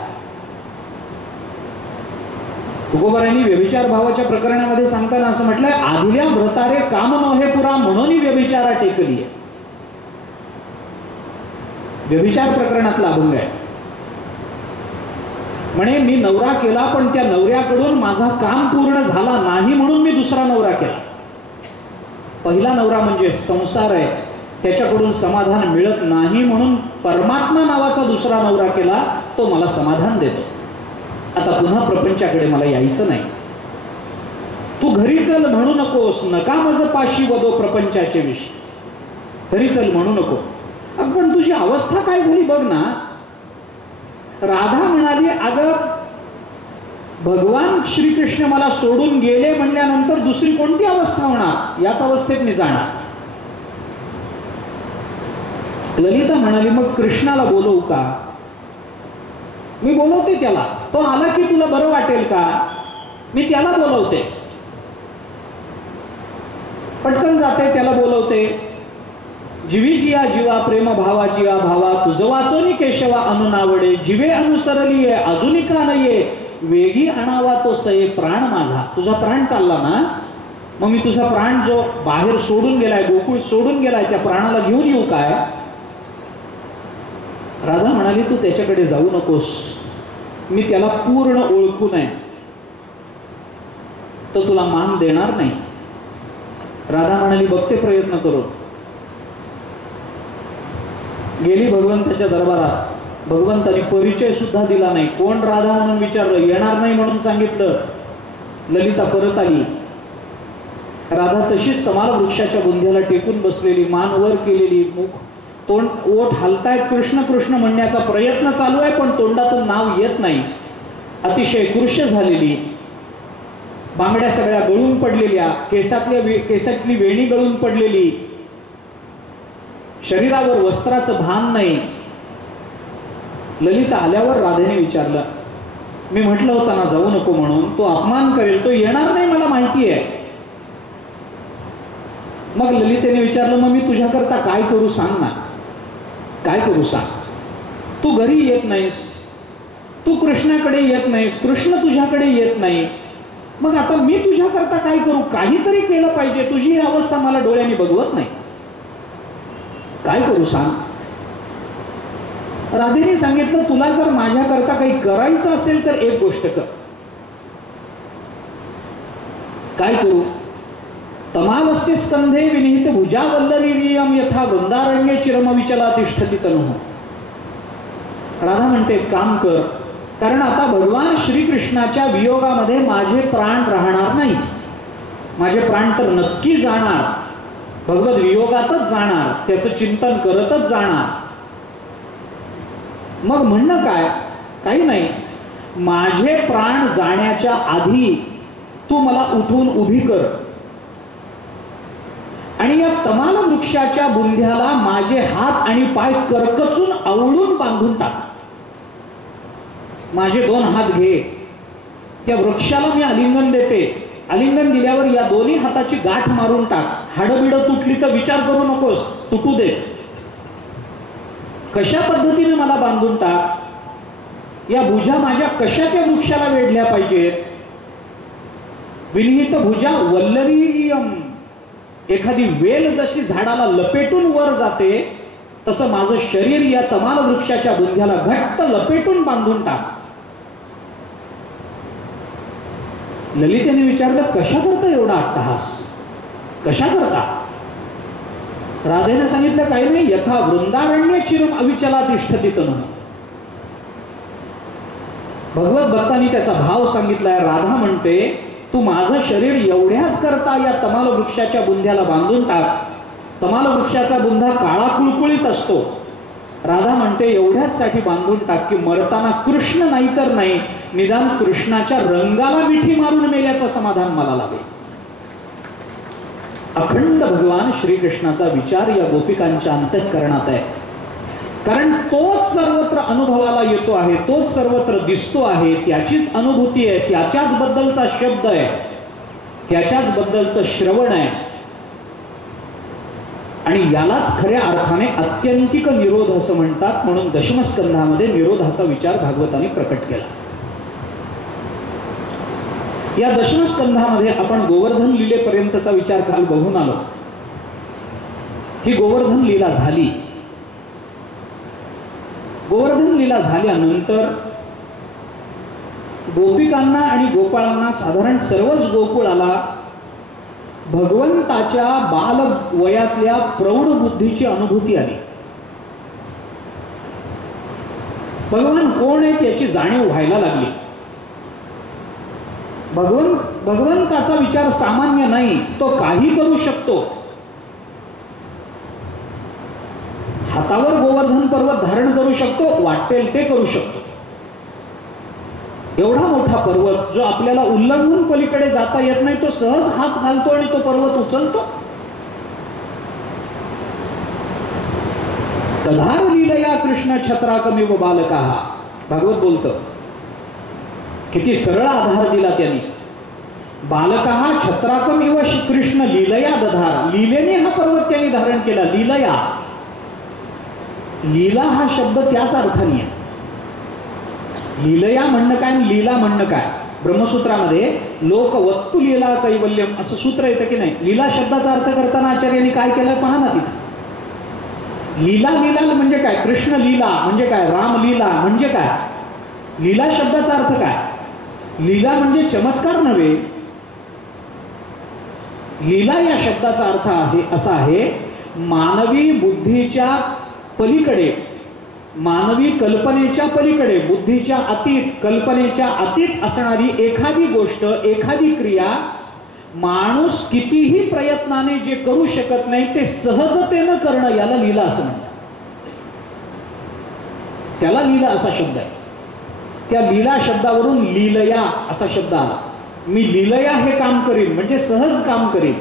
तुकोबारायांनी व्यभिचार भावाच्या प्रकरणामध्ये सांगताना असं म्हटलंय, आधिल्या भ्रतारे काम नोहे पुरा म्हणून व्यभिचारा टेकली आहे. व्यभिचार प्रकरणातला अभंग आहे. म्हणे मी नवरा केला पण त्या नवऱ्याकडून माझा काम पूर्ण झाला नाही म्हणून मी दुसरा नवरा केला. पहिला नवरा म्हणजे संसार आहे, त्याच्याकडून समाधान मिळत नाही म्हणून परमात्मा नावाचा दुसरा नवरा केला, तो मला समाधान देतो. आता पुन्हा प्रपंचाकडे मला यायचं नाही. तू घरी चल म्हणू नकोस, नका मज पाशी वदो प्रपंचाचे विषय, घरी चल म्हणू नको. पण तुझी अवस्था काय झाली बघ ना. राधा म्हणाली, अगं भगवान श्रीकृष्ण मला सोडून गेले म्हणल्यानंतर दुसरी कोणती अवस्था होणार, याच अवस्थेत मी जाणार. ललिता म्हणाली, मग कृष्णाला बोलवू का? मी बोलवते त्याला, तो आला की तुला बरं वाटेल का? मी त्याला बोलवते, पटकन जाते, त्याला बोलवते. जीवी जिया जीवा प्रेम भावा जिया भावा तुझ वाचोनी केशवा अनुनावडे जीवे अनुसरली आहे अजूनी का नाहीये वेगी आणावा तो सये प्राण माझा. तुझा प्राण चालला ना, मग मी तुझा प्राण जो बाहेर सोडून गेलाय, गोकुळ सोडून गेलाय, त्या प्राणाला घेऊन येऊ काय? राधा म्हणाली, तू त्याच्याकडे जाऊ नकोस, मी त्याला पूर्ण ओळखू नये, तो तुला मान देणार नाही. राधा म्हणाली, बघते प्रयत्न करू. गेली भगवंताच्या दरबारात. भगवंतानी परिचय सुद्धा दिला नाही, कोण राधा म्हणून विचारलं, येणार नाही म्हणून सांगितलं. ललिता परत आली. राधा तशीच तमाल वृक्षाच्या बुंध्याला टेकून बसलेली, मान वर केलेली, मुख तोंड ओठ हलतायत, कृष्ण कृष्ण म्हणण्याचा प्रयत्न चालू आहे, पण तोंडातून नाव येत नाही. अतिशय कृश झालेली, बांगड्या सगळ्या गळून पडलेल्या, केसातली वेणी गळून पडलेली, शरीरावर वस्त्राचं भान नाही. ललिता आल्यावर राधेने विचारलं, मी म्हटलं होतं ना जाऊ नको म्हणून, तो अपमान करेल, तो येणार नाही मला माहिती आहे. मग ललितेने विचारलं, मग मी तुझ्याकरता काय करू सांग ना. काय करू सांग? तू घरी येत नाहीस, तू कृष्णाकडे येत नाहीस, कृष्ण तुझ्याकडे येत नाही, मग आता मी तुझ्याकरता काय करू? काहीतरी केलं पाहिजे. तुझी ही अवस्था मला डोळ्यांनी बघवत नाही, काय करू सांग? राधेने सांगितलं, तुला जर माझ्याकरता काही करायचं असेल तर एक गोष्ट कर. काय करू? तमालस्य स्कंधे विनिहित भुजा वल्लरीरियम यथा वृंदारण्य चिरमविचला तिष्ठती तनुः. राधा म्हणते, काम कर, कारण आता भगवान श्रीकृष्णाच्या वियोगामध्ये माझे प्राण राहणार नाही. माझे प्राण तर नक्की जाणार, भगवत वियोगातच जाणार, त्याचं चिंतन करतच जाणार. मग म्हणणं काय? काही नाही, माझे प्राण जाण्याच्या आधी तू मला उठून उभी कर आणि या तमाल वृक्षाच्या बुंध्याला माझे हात आणि पाय करकचून आवळून बांधून टाक. माझे 2 हात घे, त्या वृक्षाला मी आलिंगन देते. आलिंगन दिल्यावर या दोन्ही हाताची गाठ मारून टाक. हाडबिडं तुटली तर विचार करू नकोस, तुटू दे. कशा पद्धतीने मला बांधून टाक. या भुजा माझ्या कशा त्या वृक्षाला वेढल्या पाहिजेत. विनिहित भुजा वल्लरीयम, एखादी वेल जशी झाडाला लपेटून वर जाते तसं माझं शरीर या तमाल वृक्षाच्या बुंध्याला घट्ट लपेटून बांधून टाक. ललितेने विचारलं, कशा करता एवढा अट्टहास, कशा करता? राधेने सांगितलं, काही नाही, यथा वृंदारण्य चिरम अविचला तिष्ठती तनुः. भगवत भक्तांनी त्याचा भाव सांगितलाय. राधा म्हणते, तू माझं शरीर एवढ्याच करता या तमाल वृक्षाच्या बुंध्याला बांधून टाक. तमाल वृक्षाचा बुंधा काळा कुळकुळीत असतो. राधा म्हणते, एवढ्याच साठी बांधून टाक की मरताना कृष्ण नाही तर नाही, निदान कृष्णाच्या रंगाला मिठी मारून मेल्याचं समाधान मला लाभेल. अखंड भगवान श्रीकृष्णाचा विचार या गोपिकांच्या अंतःकरणात आहे. कारण तोच सर्वत्र अनुभवाला येतो आहे, तोच सर्वत्र दिसतो आहे, त्याचीच अनुभूती आहे, त्याच्याच बद्दलचा शब्द आहे, त्याच्याच बद्दलचं श्रवण आहे. आणि यालाच खऱ्या अर्थाने आत्यंतिक निरोध असं म्हणतात. म्हणून दशमस्कंधामध्ये निरोधाचा विचार भागवताने प्रकट केला. या दशमस्कंधामध्ये आपण गोवर्धन लीलेपर्यंतचा विचार काल बघून आलो. ही गोवर्धन लीला झाली. गोवर्धन लीला झाल्यानंतर गोपिकांना आणि गोपाळांना, साधारण सर्वच गोकुळाला भगवंताच्या बाल वयातल्या प्रौढ बुद्धीची अनुभूती आली. भगवान कोण आहेत याची जाणीव व्हायला लागली. भगवंताचा विचार सामान्य नाही, तो काही करू शकतो. हातावर गोवर्धन पर्वत धारण करू शकतो, वाटेल ते करू शकतो. एवढा मोठा पर्वत जो आपल्याला उल्लंघून पलीकडे जाता येत नाही, तो सहज हात घालतो आणि तो पर्वत उचलतो. तधार लीलया कृष्ण छत्राकमिव बालकाः. भागवत बोलतं, किती सरळ आधार दिला त्यांनी. बालकाः छत्राकमिव कृष्ण लीलया दधार. लीलेने हा पर्वत त्यांनी धारण केला. लीलया, लीला हा शब्द त्याच अर्थाने आहे. लीलया म्हणणं काय, लीला म्हणणं काय? ब्रह्मसूत्रामध्ये लोक वत्तु लीला कैवल्यम असं सूत्र येतं की नाही. लीला शब्दाचा अर्थ करताना आचार्यांनी काय केलं पहा ना तिथं. लीला, लीला म्हणजे काय? कृष्ण लीला म्हणजे काय? राम लीला म्हणजे काय? लीला शब्दाचा अर्थ काय? लीला म्हणजे चमत्कार नव्हे. लीला या शब्दाचा अर्थ असा आहे, मानवी बुद्धीच्या पलीकडे, मानवी कल्पनेच्या पलीकडे, बुद्धीच्या अतीत, कल्पनेच्या अतीत असणारी एखादी गोष्ट, एखादी क्रिया माणूस कितीही प्रयत्नाने जे करू शकत नाही ते सहजतेनं करणं, याला लीला असं म्हणतात. त्याला लीला असा शब्द आहे. त्या लीला शब्दावरून लीलया असा शब्द आला. मी लीलया हे काम करीन म्हणजे सहज काम करीन.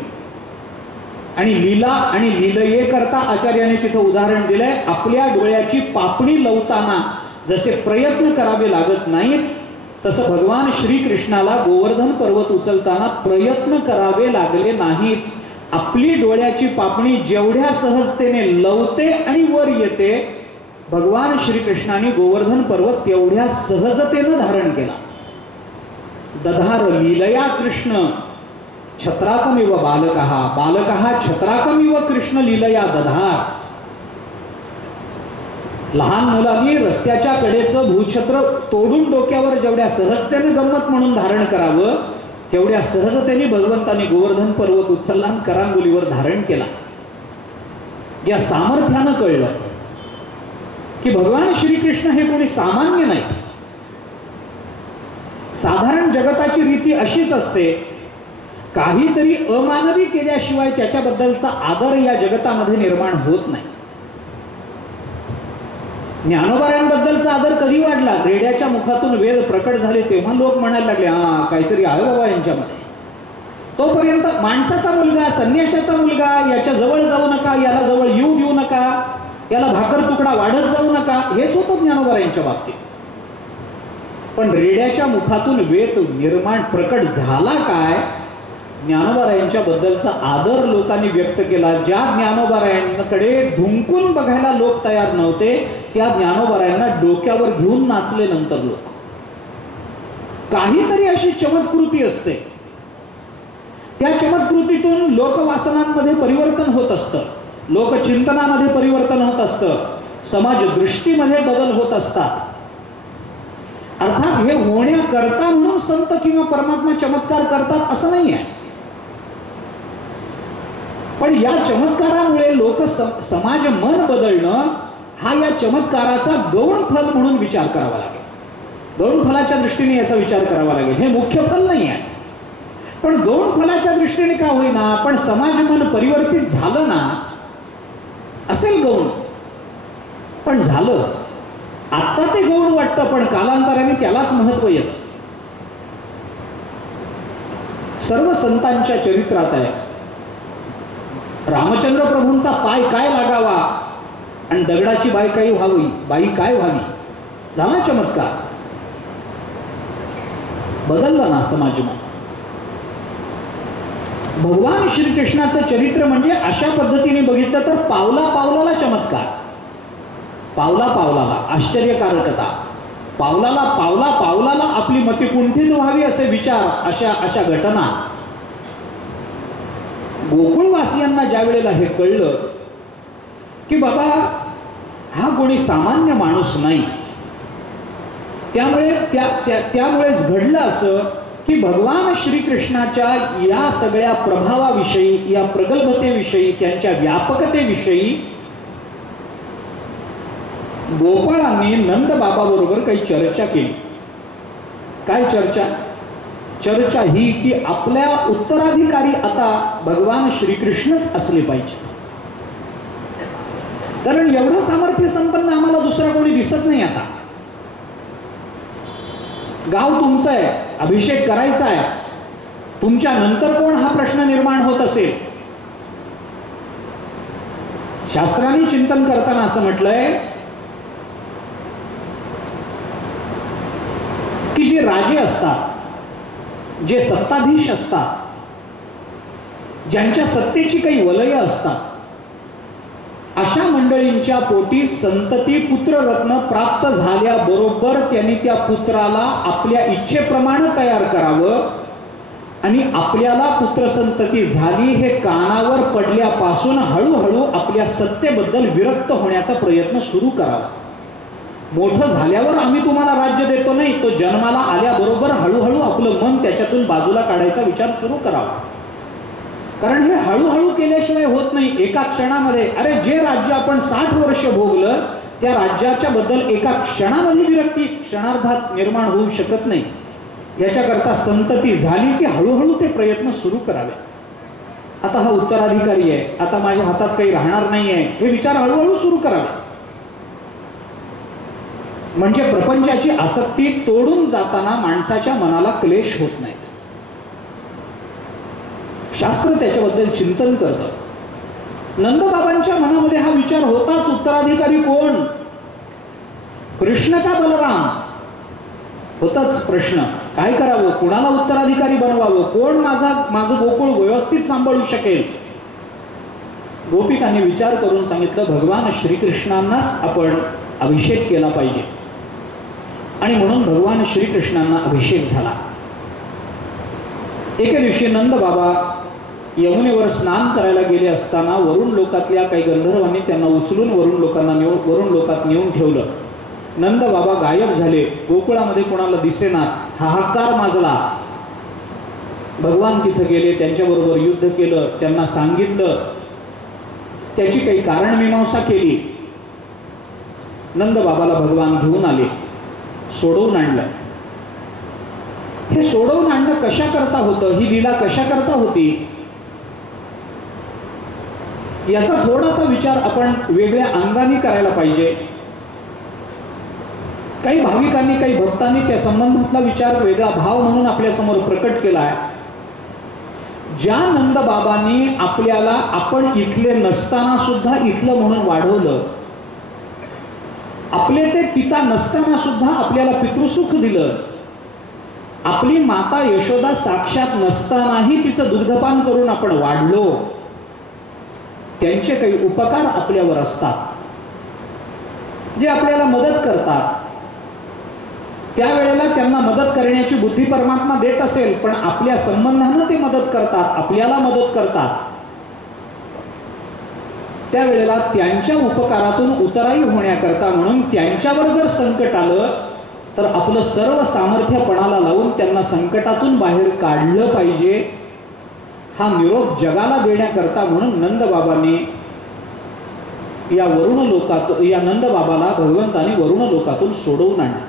आणि लीला आणि लीलये करता आचार्याने तिथं उदाहरण दिलंय. आपल्या डोळ्याची पापणी लवताना जसे प्रयत्न करावे लागत नाहीत, तसं भगवान श्रीकृष्णाला गोवर्धन पर्वत उचलताना प्रयत्न करावे लागले नाहीत. आपली डोळ्याची पापणी जेवढ्या सहजतेने लवते आणि वर येते भगवान श्रीकृष्णाने गोवर्धन पर्वत तेवढ्या सहजतेनं धारण केला. दधार लीलया कृष्ण छत्राकमिव बालकः बालकः छत्राकमिव कृष्ण लीलया दधार. लहान मुलांनी रस्त्याच्या कडेचं भूछत्र तोडून डोक्यावर जेवढ्या सहजतेने गंमत म्हणून धारण करावं तेवढ्या सहजतेने भगवंताने गोवर्धन पर्वत उचलला आणि करांगुलीवर धारण केला. या सामर्थ्यानं कळलं की भगवान श्रीकृष्ण हे कोणी सामान्य नाही. साधारण जगताची रीती अशीच असते, काहीतरी अमानवी केल्याशिवाय त्याच्याबद्दलचा आदर या जगतामध्ये निर्माण होत नाही. ज्ञानोबारांबद्दलचा आदर कधी वाढला? रेड्याच्या मुखातून वेद प्रकट झाले तेव्हा लोक म्हणायला लागले, हा काहीतरी आहे बाबा यांच्यामध्ये. तोपर्यंत माणसाचा मुलगा, संन्याशाचा मुलगा, याच्या जवळ जाऊ नका, याला जवळ येऊ देऊ नका, याला भाकर तुकडा वाढत जाऊ नका, हेच होतं ज्ञानोबारांच्या बाबतीत. पण रेड्याच्या मुखातून वेद निर्माण प्रकट झाला काय? ज्ञानोबारायांच्या बद्दलचा आदर लोकांनी व्यक्त केला. ज्या ज्ञानोबारायांकडे ढुंकून बघायला लोक तयार नव्हते त्या ज्ञानोबारायांना डोक्यावर घेऊन नाचले नंतर लोक. काहीतरी अशी चमत्कृती असते, त्या चमत्कृतीतून लोकवासनांमध्ये परिवर्तन होत असतं, लोकचिंतनामध्ये परिवर्तन होत असतं, समाज दृष्टीमध्ये बदल होत असतात. अर्थात हे होण्याकरता म्हणून संत किंवा परमात्मा चमत्कार करतात असं नाही आहे. पण या चमत्कारामुळे लोक समाज मन बदलणं हा या चमत्काराचा गौण फल म्हणून विचार करावा लागेल. गौण फलाच्या दृष्टीने याचा विचार करावा लागेल. हे मुख्य फल नाही आहे, पण गौण फलाच्या दृष्टीने का होईना पण समाज मन परिवर्तित झालं ना. असेल गौण, पण झालं. आता ते गौण वाटतं, पण कालांतराने त्यालाच महत्व येतं. सर्व संतांच्या चरित्रात आहे, रामचंद्र प्रभूंचा पाय काय लागावा आणि दगडाची बाई काय व्हावी, झाला चमत्कार. बदलला ना समाज. भगवान श्रीकृष्णाचं चरित्र म्हणजे अशा पद्धतीने बघितलं तर पावला पावलाला चमत्कार, पावला पावलाला आश्चर्यकारकता, पावलाला पावलाला आपली मती कुंठित व्हावी असे विचार, अशा घटना. गोकुळवासियांना ज्या वेळेला हे कळलं की बाबा हा कोणी सामान्य माणूस नाही, त्यामुळेच घडलं असं की भगवान श्रीकृष्णाच्या या सगळ्या प्रभावाविषयी, या प्रगल्भतेविषयी, त्यांच्या व्यापकतेविषयी गोपाळांनी नंद बाबाबरोबर काही चर्चा केली. काय चर्चा ही की आपल्या उत्तराधिकारी आता भगवान श्रीकृष्णच असले पाहिजे. कारण एवढं सामर्थ्य संपन्न आम्हाला दुसरा कोणी दिसत नाही. आता गाव तुमचं आहे, अभिषेक करायचा आहे, तुमच्या नंतर कोण हा प्रश्न निर्माण होत असेल. शास्त्रांनी चिंतन करताना असं म्हटलंय की जे राजे असतात, जे सत्ताधीश असतात, ज्यांच्या सत्तेची काही वलय असतात, अशा मंडळींच्या पोटी संतती पुत्ररत्न प्राप्त झाल्याबरोबर त्यांनी त्या पुत्राला आपल्या इच्छेप्रमाणे तयार करावं आणि आपल्याला पुत्रसंतती झाली हे कानावर पडल्यापासून हळूहळू आपल्या सत्तेबद्दल विरक्त होण्याचा प्रयत्न सुरू करावा. मोठं झाल्यावर आम्ही तुम्हाला राज्य देतो नाही, तो जन्माला आल्याबरोबर हळूहळू आपलं मन त्याच्यातून बाजूला काढायचा विचार सुरू करावा. कारण हे हळूहळू केल्याशिवाय होत नाही. एका क्षणामध्ये, अरे जे राज्य आपण 60 वर्ष भोगलं त्या राज्याच्या बद्दल एका क्षणामध्ये विरक्ती क्षणार्धात निर्माण होऊ शकत नाही. याच्याकरता संतती झाली की हळूहळू ते प्रयत्न सुरू करावे. आता हा उत्तराधिकारी आहे, आता माझ्या हातात काही राहणार नाही आहे, हे विचार हळूहळू सुरू करावे. म्हणजे प्रपंचाची आसक्ती तोडून जाताना माणसाच्या मनाला क्लेश होत नाहीत. शास्त्र त्याच्याबद्दल चिंतन करतं. नंदबाबांच्या मनामध्ये हा विचार होताच, उत्तराधिकारी कोण, कृष्ण का बलराम, होताच प्रश्न. काय करावं, कुणाला उत्तराधिकारी बनवावं, कोण माझं गोकुळ व्यवस्थित सांभाळू शकेल. गोपिकांनी विचार करून सांगितलं, भगवान श्रीकृष्णांनाच आपण अभिषेक केला पाहिजे. आणि म्हणून भगवान श्रीकृष्णांना अभिषेक झाला. एके दिवशी नंद बाबा यमुनेवर स्नान करायला गेले असताना वरुण लोकातल्या काही गंधर्वांनी त्यांना उचलून वरुण लोकात नेऊन ठेवलं. नंद बाबा गायब झाले. गोकुळामध्ये कोणाला दिसेनात. हाहाकार माजला. भगवान तिथं गेले, त्यांच्याबरोबर युद्ध केलं, त्यांना सांगितलं, त्याची काही कारणमीमांसा केली. नंद बाबाला भगवान घेऊन आले, सोडवून आणलं. हे सोडवून आणणं कशा करता होतं, ही लीला कशा करता होती, याचा थोडासा विचार आपण वेगळ्या अंगाने करायला पाहिजे. काही भाविकांनी, काही भक्तांनी त्या संबंधातला विचार वेगळा भाव म्हणून आपल्या समोर प्रकट केला आहे. ज्या नंद बाबांनी आपल्याला आपण इथले नसताना सुद्धा इथलं म्हणून वाढवलं, आपले ते पिता नसताना सुद्धा आपल्याला पितृसुख दिलं, आपली माता यशोदा साक्षात नसतानाही तिचं दुग्धपान करून आपण वाढलो, त्यांचे काही उपकार आपल्यावर असतात, जे आपल्याला मदत करतात. त्यावेळेला त्यांना मदत करण्याची बुद्धी परमात्मा देत असेल, पण आपल्या संबंधानं ते मदत करतात, आपल्याला मदत करतात. त्यावेळेला त्यांच्या उपकारातून उतराई होण्याकरता म्हणून त्यांच्यावर जर संकट आलं तर आपलं सर्व सामर्थ्य पणाला लावून त्यांना संकटातून बाहेर काढलं पाहिजे, हा निरोप जगाला देण्याकरता म्हणून नंद बाबांनी या नंद बाबाला भगवंताने वरुण लोकातून सोडवून आणलं.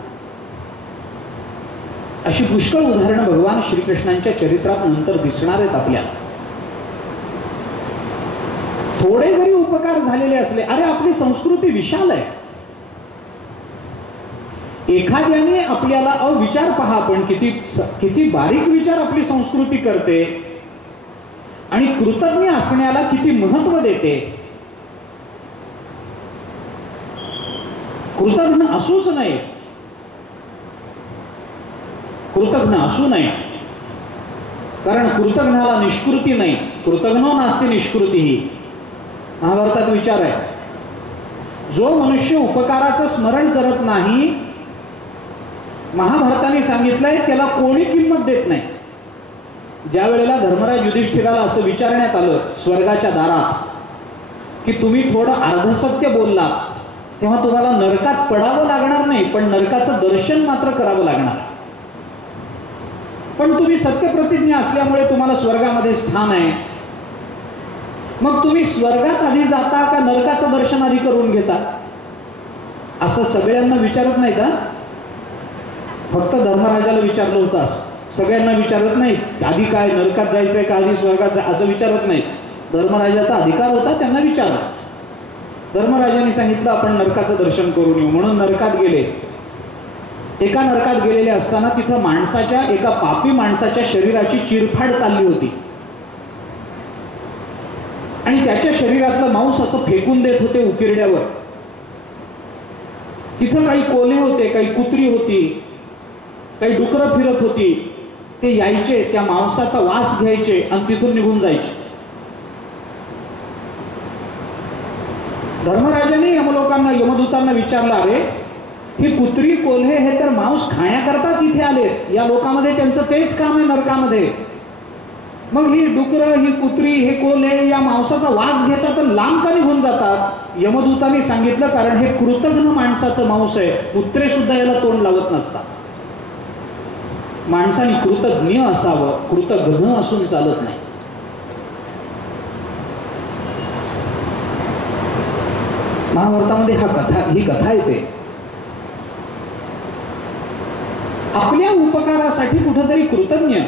अशी पुष्कळ उदाहरणं भगवान श्रीकृष्णांच्या चरित्रात नंतर दिसणार आहेत आपल्याला. थोडे जरी उपकार झालेले असले, अरे आपली संस्कृती विशाल आहे. एखाद्याने आपल्याला विचार पहा, पण किती बारीक विचार आपली संस्कृती करते आणि कृतज्ञ असण्याला किती महत्व देते. कृतज्ञ असूच नये, कृतज्ञ असू नये, कारण कृतज्ञाला निष्कृती नाही. कृतज्ञो नास्ति निष्कृती ही महाभारतात विचार आहे. जो मनुष्य उपकाराचं स्मरण करत नाही, महाभारताने सांगितलंय त्याला कोणी किंमत देत नाही. ज्या वेळेला धर्मराज युधिष्ठिराला असं विचारण्यात आलं स्वर्गाच्या दारात की तुम्ही थोडं अर्धसत्य बोललात, तेव्हा तुम्हाला नरकात पडावं लागणार नाही, पण नरकाचं दर्शन मात्र करावं लागणार. पण तुम्ही सत्यप्रतिज्ञा असल्यामुळे तुम्हाला स्वर्गामध्ये स्थान आहे. मग तुम्ही स्वर्गात आधी जाता का नरकाचं दर्शन आधी करून घेता? असं सगळ्यांना विचारत नाही का? फक्त धर्मराजाला विचारलं होतं असं. सगळ्यांना विचारत नाही आधी काय नरकात जायचंय का आधी स्वर्गात असं विचारत नाही. धर्मराजाचा अधिकार होता, त्यांना विचारलं. धर्मराजाने सांगितलं आपण नरकाचं दर्शन करून येऊ, म्हणून नरकात गेले. एका नरकात गेलेले असताना तिथं एका पापी माणसाच्या शरीराची चिरफाड चालली होती आणि त्याच्या शरीरातलं मांस असं फेकून देत होते उकिरड्यावर. तिथं काही कोल्हे होते, काही कुत्री होती, काही डुकरं फिरत होती. ते यायचे, त्या मांसाचा वास घ्यायचे आणि तिथून निघून जायचे. धर्मराजाने यमलोकांना, यमदूतांना विचारलं, अरे ही कुत्री कोल्हे हे तर मांस खाण्याकरताच इथे आले, या लोकांमध्ये त्यांचं तेच काम आहे नरकामध्ये. मग ही डुकरं, ही कुत्री, हे कोल्हे या मांसाचा वास घेतात तर लांब का निघून जातात? यमदूतांनी सांगितलं कारण हे कृतज्ञ माणसाचं मांस आहे, कुत्रे सुद्धा याला तोंड लावत नसतात. माणसाने कृतज्ञ असावं, कृतज्ञ असून चालत नाही. महाभारतामध्ये ही कथा येते. आपल्या उपकारासाठी कुठेतरी कृतज्ञ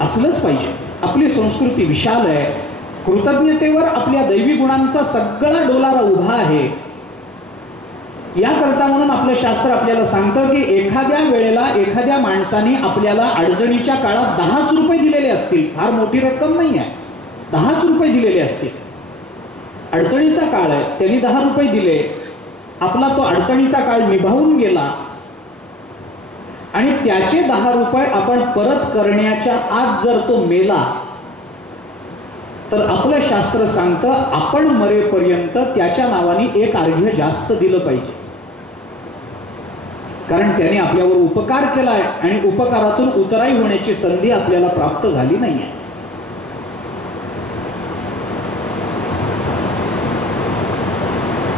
असलंच पाहिजे. आपली संस्कृती विशाल आहे. कृतज्ञतेवर आपल्या दैवी गुणांचा सगळा डोलारा उभा आहे. याकरता म्हणून आपलं शास्त्र आपल्याला सांगतं की एखाद्या वेळेला एखाद्या माणसाने आपल्याला अडचणीच्या काळात 10 रुपये दिलेले असतील, फार मोठी रक्कम नाही आहे, 10 रुपये दिलेले असतील. अडचणीचा काळ आहे, त्यांनी 10 रुपये दिले, आपला तो अडचणीचा काळ निभावून गेला आणि त्याचे 10 रुपये आपण परत करण्याच्या आत जर तो मेला तर आपलं शास्त्र सांगतं आपण मरेपर्यंत त्याच्या नावाने एक अर्घ्य जास्त दिलं पाहिजे, कारण त्याने आपल्यावर उपकार केलाय आणि उपकारातून उतराई होण्याची संधी आपल्याला प्राप्त झाली नाहीये.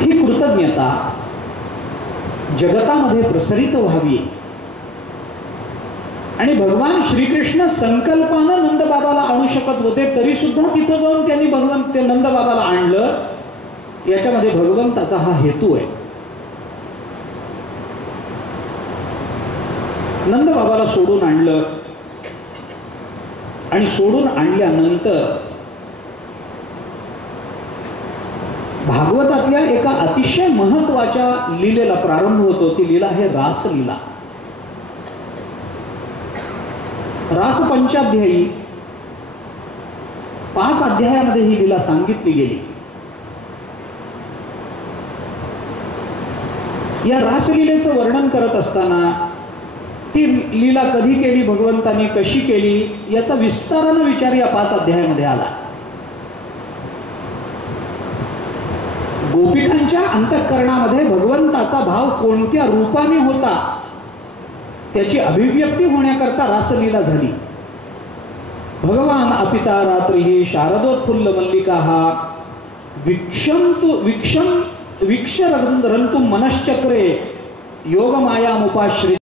ही कृतज्ञता जगतामध्ये प्रसरित व्हावी आणि भगवान श्रीकृष्ण संकल्पानं नंदबाबाला आणू शकत होते, तरी सुद्धा तिथं जाऊन त्यांनी ते नंदबाबाला आणलं. याच्यामध्ये भगवंताचा हा हेतू आहे. नंदबाबाला सोडून आणलं आणि सोडून आणल्यानंतर भागवतातल्या एका अतिशय महत्वाच्या लीलेला प्रारंभ होतो. ती लीला आहे रासलीला. रास पंचाध्यायी 5 अध्यायामध्ये ही लीला सांगितली गेली. या रासलीलेचं वर्णन करत असताना ती लीला कधी केली भगवंतांनी, कशी केली, याचा विस्ताराने विचार या 5 अध्यायामध्ये आला. गोपिकांच्या अंतःकरणामध्ये भगवंताचा भाव कोणत्या रूपाने होता त्याची अभिव्यक्ती होण्याकरता रासलीला झाली. भगवान अपिता रात्री शारदोत्फुल्ल मल्लिका वीक्षरंतु मनश्चक्रे योगमायामुपाश्रित.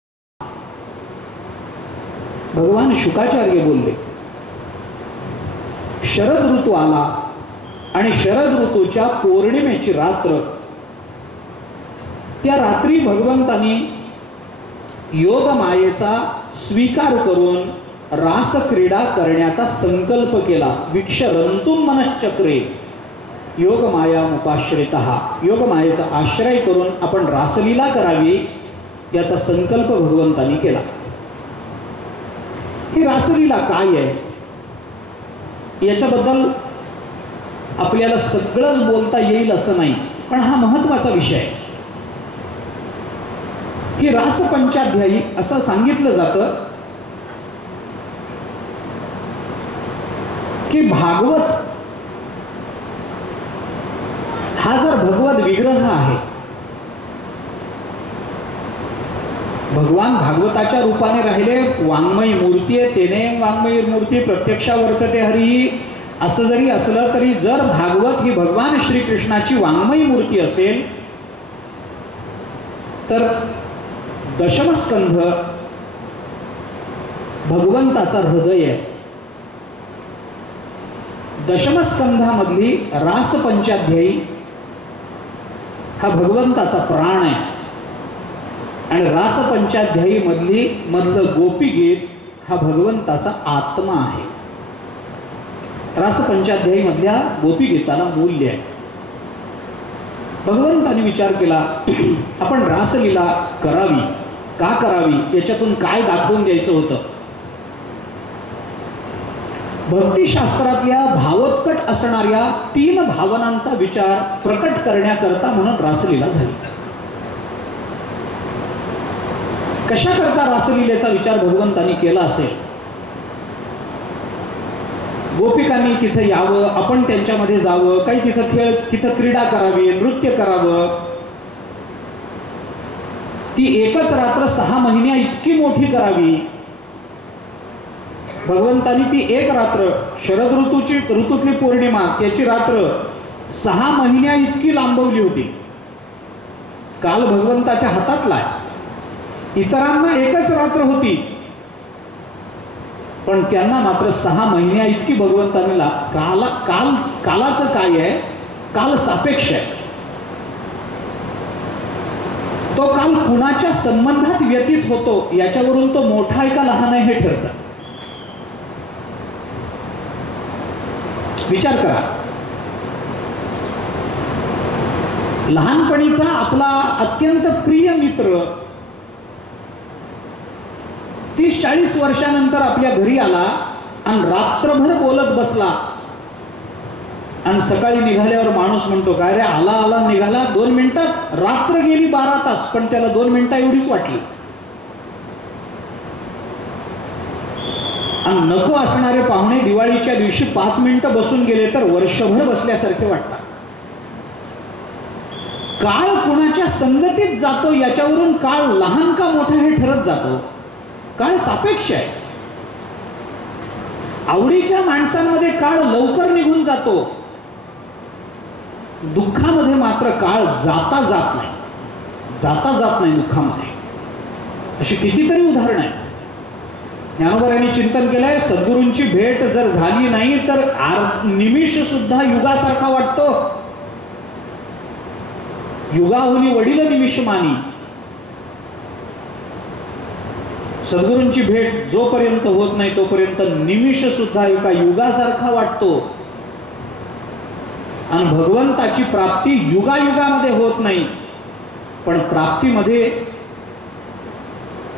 भगवान शुकाचार्य बोलले, शरद ऋतू आला आणि शरद ऋतूच्या पौर्णिमेची रात्र, त्या रात्री भगवंतांनी योगमायेचा स्वीकार करून रासक्रीडा करण्याचा संकल्प केला. वीक्षरंतुम मनश्चक्रे योगमायामुपाश्रितः. योगमायेचा आश्रय करून आपण रासलीला करावी याचा संकल्प भगवंतांनी केला. ही रासलीला काय आहे याच्याबद्दल आपल्याला सगळंच बोलता येईल असं नाही, पण हा महत्वाचा विषय आहे. ही रास पंचाध्यायी असं सांगितलं जातं की भागवत हा जर भगवत विग्रह आहे, भगवान भागवताच्या रूपाने राहिले, वाङ्मयी मूर्ती आहे, तेने वाङ्मयी मूर्ती प्रत्यक्षा वर्तते हरी, असं जरी असलं तरी जर भागवत ही भगवान श्रीकृष्णाची वाङ्मयी मूर्ती असेल तर दशमस्कंध भगवंताचा हृदय आहे. दशमस्कंधामधली रास पंचाध्यायी हा भगवंताचा प्राण आहे आणि रास पंचाध्यायी मधलं गोपीगीत हा भगवंताचा आत्मा आहे. रास पंचाध्यायी मधल्या गोपीगीताला मूल्य आहे. भगवंताने विचार केला आपण रासलीला करावी, का करावी, याच्यातून काय दाखवून द्यायचं होतं. भक्तिशास्त्रातल्या भावोत्कट असणाऱ्या 3 भावनांचा विचार प्रकट करण्याकरता म्हणून रासलीला झाली. कशा करता रासलीलेचा विचार भगवंतांनी केला असेल. गोपिकांनी तिथे यावं, आपण त्यांच्यामध्ये जावं, काही तिथं क्रीडा करावी, नृत्य करावं. ती एकच रात्र 6 महिन्या इतकी मोठी करावी. भगवंतांनी ती एक रात्र शरद ऋतूतली पौर्णिमा त्याची रात्र 6 महिन्या इतकी लांबवली होती. काल भगवंताच्या हातातला आहे. इतरांना एकच रात्र होती, पण त्यांना मात्र 6 महिन्या इतकी भगवंतांनी कालाचं काय आहे, काल सापेक्ष आहे. तो काल कुणाच्या संबंधात व्यतीत होतो याच्यावरून तो मोठा आहे का लहान आहे हे ठरतं. विचार करा, लहानपणीचा आपला अत्यंत प्रिय मित्र 30-40 वर्षानंतर आपल्या घरी आला आणि रात्रभर बोलत बसला आणि सकाळी निघाल्यावर माणूस म्हणतो काय रे, आला निघाला 2 मिनिटात, रात्र गेली 12 तास, पण त्याला 2 मिनिटं एवढीच वाटली. आणि आणि नको असणारे पाहुणे दिवाळीच्या दिवशी 5 मिनिटं बसून गेले तर वर्षभर बसल्यासारखे वाटतात. काळ कुणाच्या संगतीत जातो याच्यावरून काळ लहान का मोठा हे ठरत जातो. काळ सापेक्ष आहे. आवडीच्या माणसांमध्ये काळ लवकर निघून जातो, दुःखामध्ये मात्र काळ जाता जात नाही दुःखामध्ये. अशी कितीतरी उदाहरणं आहेत. ज्ञानोबा चिंतन केलंय, सद्गुरूंची भेट जर झाली नाही तर निमिष सुद्धा युगासारखा वाटतो. युगाहुनी वडील निमिष मानी. सद्गुरूंची भेट जोपर्यंत होत नाही तोपर्यंत निमिष सुद्धा एका युगासारखा वाटतो. आणि भगवंताची प्राप्ती युगायुगामध्ये होत नाही, पण प्राप्तीमध्ये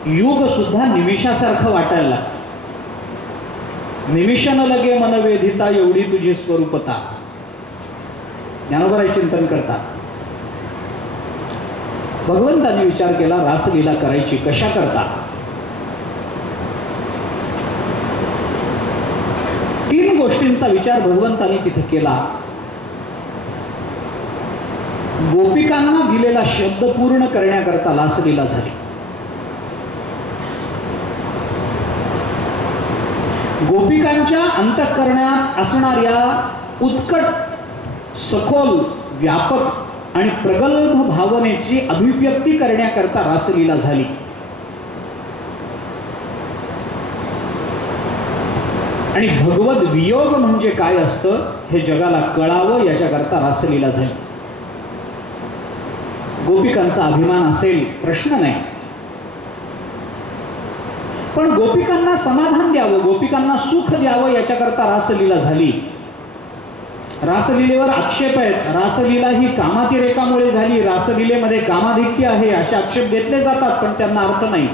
युग सुद्धा निमिषासारखं वाटायला लागतं. निमिष न लगे मन वेधिता एवढी तुझी स्वरूपता. ज्ञानोबा चिंतन करतात. भगवंताने विचार केला रासलीला करायची कशा करता. 3 गोष्टींचा विचार भगवंताने तिथे केला. गोपिकांना दिलेला शब्द पूर्ण करण्याकरता रासलीला झाली. गोपिकांच्या अंतःकरणात असणाऱ्या उत्कट, सखोल, व्यापक आणि प्रगल्भ भावनेची अभिव्यक्ती करण्याकरता रासलीला झाली. आणि भगवत वियोग म्हणजे काय असतं हे जगाला कळावं याच्याकरता रासलीला झाली. गोपिकांचा अभिमान असेल प्रश्न नाही, पण गोपिकांना समाधान द्यावं, गोपिकांना सुख द्यावं याच्याकरता रासलीला झाली. रासलीलेवर आक्षेप आहेत. रासलीला ही कामातिरेकामुळे झाली, रासलीलेमध्ये कामाधिक्य आहे असे आक्षेप घेतले जातात, पण त्यांना अर्थ नाही.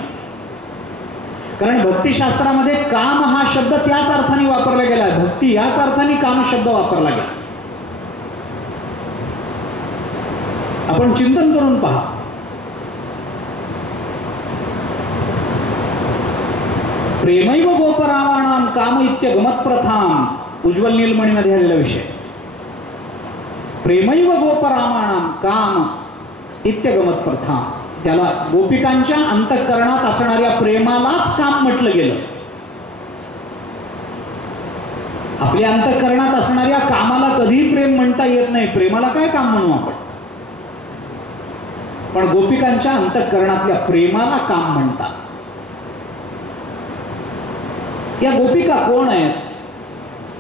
कारण भक्तिशास्त्रामध्ये काम हा शब्द त्याच अर्थाने वापरला गेला, भक्ती याच अर्थाने काम शब्द वापरला गेला. आपण चिंतन करून पहा. प्रेमैव गोपरावाणाम काम इत्य गमत प्रथाम. उज्ज्वल नीलमणीमध्ये आलेला विषय. प्रेमैव गोपरावाणाम काम इत्य गमत प्रथाम. त्याला गोपिकांच्या अंतःकरणात असणाऱ्या प्रेमालाच काम म्हटलं गेलं. आपल्या अंतःकरणात असणाऱ्या कामाला कधीही प्रेम म्हणता येत नाही. प्रेमाला काय काम म्हणू आपण, पण गोपिकांच्या अंतःकरणातल्या प्रेमाला काम म्हणतात. या गोपिका कोण आहेत?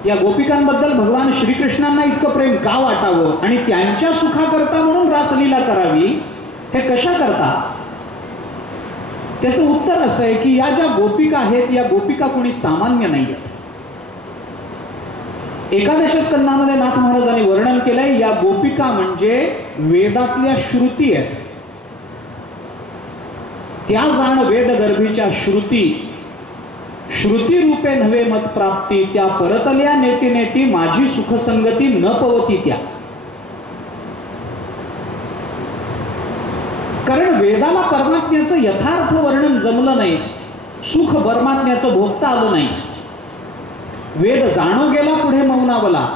या गोपिकांबद्दल भगवान श्रीकृष्णांना इतकं प्रेम का वाटावं आणि त्यांच्या सुखाकरता म्हणून रासलीला करावी, हे कशा करता? त्याचं उत्तर असं आहे की या ज्या गोपिका आहेत या गोपिका कोणी सामान्य नाही आहेत. एकादश स्कंदामध्ये नाथ महाराजांनी वर्णन केलंय, या गोपिका म्हणजे वेदातल्या श्रुती आहेत. त्या जाण वेद गर्भीच्या श्रुती, श्रुती रूपे नव्हे मत प्राप्ती, त्या परतल्या नेती नेती माझी सुखसंगती न पवती त्या. कारण वेदाला परमात्म्याचं यथार्थ वर्णन जमलं नाही, सुख परमात्म्याचं भोगता आलं नाही. वेद जाणू गेला पुढे मौनावला.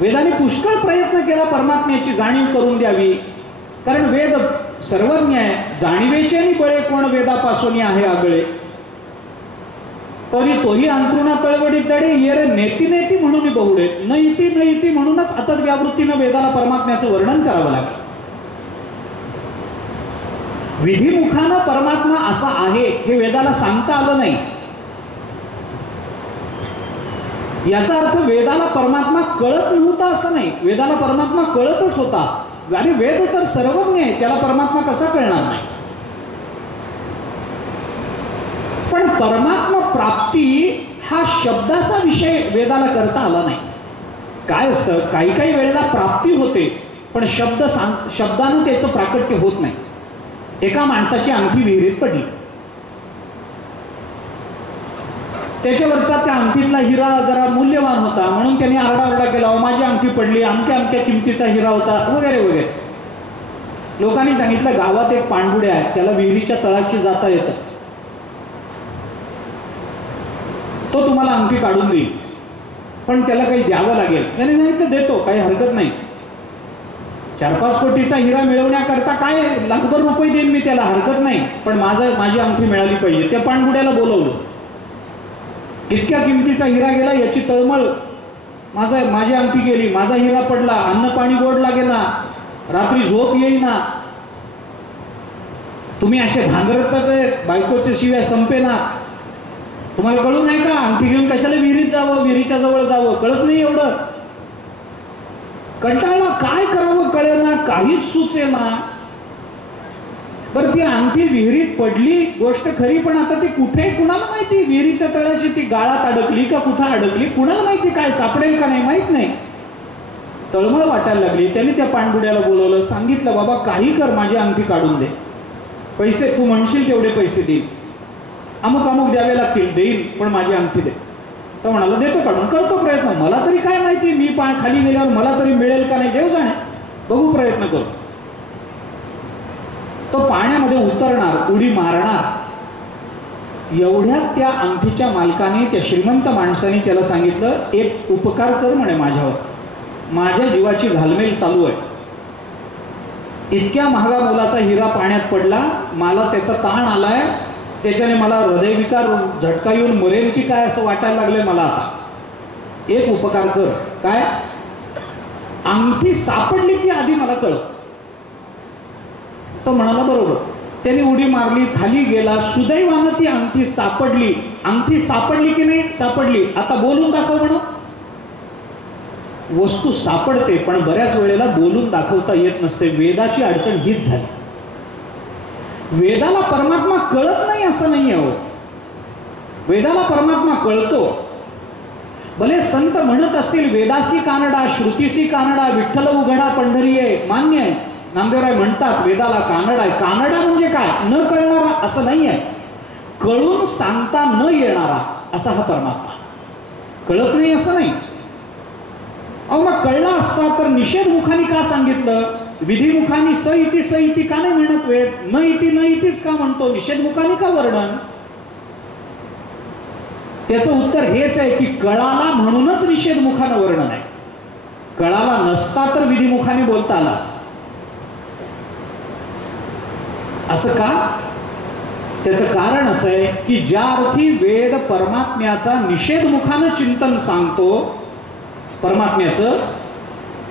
वेदाने पुष्कळ प्रयत्न केला परमात्म्याची जाणीव करून द्यावी, कारण वेद सर्वज्ञ आहे. जाणीवेचे आणि बळे कोण वेदापासून आहे आगळे, तरी तोही अंतरुणा तळवडी तडे येरे नेती नेती म्हणून बहुडे. न इति म्हणूनच अतत व्यावृत्तीनं वेदाला परमात्म्याचं वर्णन करावं लागेल. विधिमुखानं परमात्मा असा आहे हे वेदाला सांगता आलं नाही. याचा अर्थ वेदाला परमात्मा कळत नव्हता असं नाही, वेदाला परमात्मा कळतच होता. आणि वेद तर सर्वज्ञ आहे, त्याला परमात्मा कसा कळणार नाही. पण परमात्मा प्राप्ती हा शब्दाचा विषय वेदाला करता आला नाही. काय असतं, काही काही वेळेला प्राप्ती होते पण शब्दानं त्याचं प्राकट्य होत नाही. एका माणसाची अंगठी विहिरीत पडली, त्याच्यावरचा त्या अंगठीतला हिरा जरा मूल्यवान होता म्हणून त्यांनी आरडाओरडा केला, माझी अंगठी पडली, अमक्या अमक्या किमतीचा हिरा होता वगैरे वगैरे. लोकांनी सांगितलं गावात एक पाणबुड्या आहे, त्याला विहिरीच्या तळाशी जाता येतं. तो तुम्हाला अंगठी काढून देईल, पण त्याला काही द्यावं लागेल. त्याने सांगितलं देतो, काही हरकत नाही. 4-5 कोटीचा हिरा मिळवण्याकरता काय लाखभर रुपये देईन मी, त्याला हरकत नाही, पण माझी अंगठी मिळाली पाहिजे. त्या पाणबुड्याला बोलवलं. इतक्या किमतीचा हिरा गेला याची तळमळ, माझी अंगठी गेली, माझा हिरा पडला, अन्न पाणी गोड लागेना, रात्री झोप येईना, तुम्ही असे भांगरतात, बायकोच्या शिव्या संपेना, तुम्हाला कळू नाही का अंगठी घेऊन कशाला विहिरीत जावं, विहिरीच्या जवळ जावं, कळत नाही एवढं. कंटाळला, काय करावं कळेना, काहीच सुचेना. बरं ती अंगठी विहिरीत पडली, गोष्ट खरी, पण आता ती कुठे कुणाला माहिती, विहिरीच्या तळाशी ती गाळात अडकली का कुठं अडकली कुणाला माहिती, काय सापडेल का नाही माहित नाही. तळमळ वाटायला लागली. त्यांनी त्या पाणबुड्याला बोलवलं, सांगितलं बाबा काही कर, माझी अंगठी काढून दे, पैसे तू म्हणशील तेवढे पैसे देईल, अमुक अमुक द्यावे लागतील, देईल, पण माझी अंगठी दे. तो म्हणाला देतो काढून, करतो प्रयत्न, मला तरी काय माहिती, मी खाली गेल्यावर मला तरी मिळेल का नाही, देव जाणे, बघू प्रयत्न करू. तो पाण्यामध्ये उतरणार, उडी मारणार. एवढ्यात त्या अंगठीच्या मालकाने, त्या श्रीमंत माणसाने त्याला सांगितलं, एक उपकार कर म्हणे माझ्यावर, माझ्या जीवाची घालमेल चालू आहे. इतक्या महागा मुलाचा हिरा पाण्यात पडला, मला त्याचा ताण आलाय, त्याच्याने मला हृदयविकार झटका येऊन मरेल की काय असं वाटायला लागले मला. आता एक उपकार कर. काय? अंगठी सापडली की आधी मला कळव. तो म्हणाला बरोबर. त्याने उडी मारली, खाली गेला, सुदैवानं ती अंगठी सापडली. अंगठी सापडली की नाही? सापडली. आता बोलून दाखव म्हणा. वस्तू सापडते, पण बऱ्याच वेळेला बोलून दाखवता येत नसते. वेदाची अडचण हीच झाली. वेदाला परमात्मा कळत नाही असं नाही आहे. वेदाला परमात्मा कळतो. भले संत म्हणत असतील वेदासी कानडा, श्रुतीसी कानडा, विठ्ठल उघडा पंढरी आहे, मान्य आहे. नामदेवराय म्हणतात वेदाला कानडा आहे. कानडा म्हणजे काय? न कळणारा असं नाही आहे, कळून सांगता न येणारा असा हा परमात्मा. कळत नाही असं नाही. अहो मग कळला असता तर निषेध मुखाने का सांगितलं? विधिमुखाने स इति का नाही म्हणत वेद? न इतीच का म्हणतो? निषेध मुखाने का वर्णन? त्याचं उत्तर हेच आहे की कळाला म्हणूनच निषेध मुखानं वर्णन आहे. कळाला नसता तर विधिमुखाने बोलता आला असता. असं का? त्याचं कारण असं आहे की ज्या अर्थी वेद परमात्म्याचा निषेध मुखानं चिंतन सांगतो परमात्म्याचं,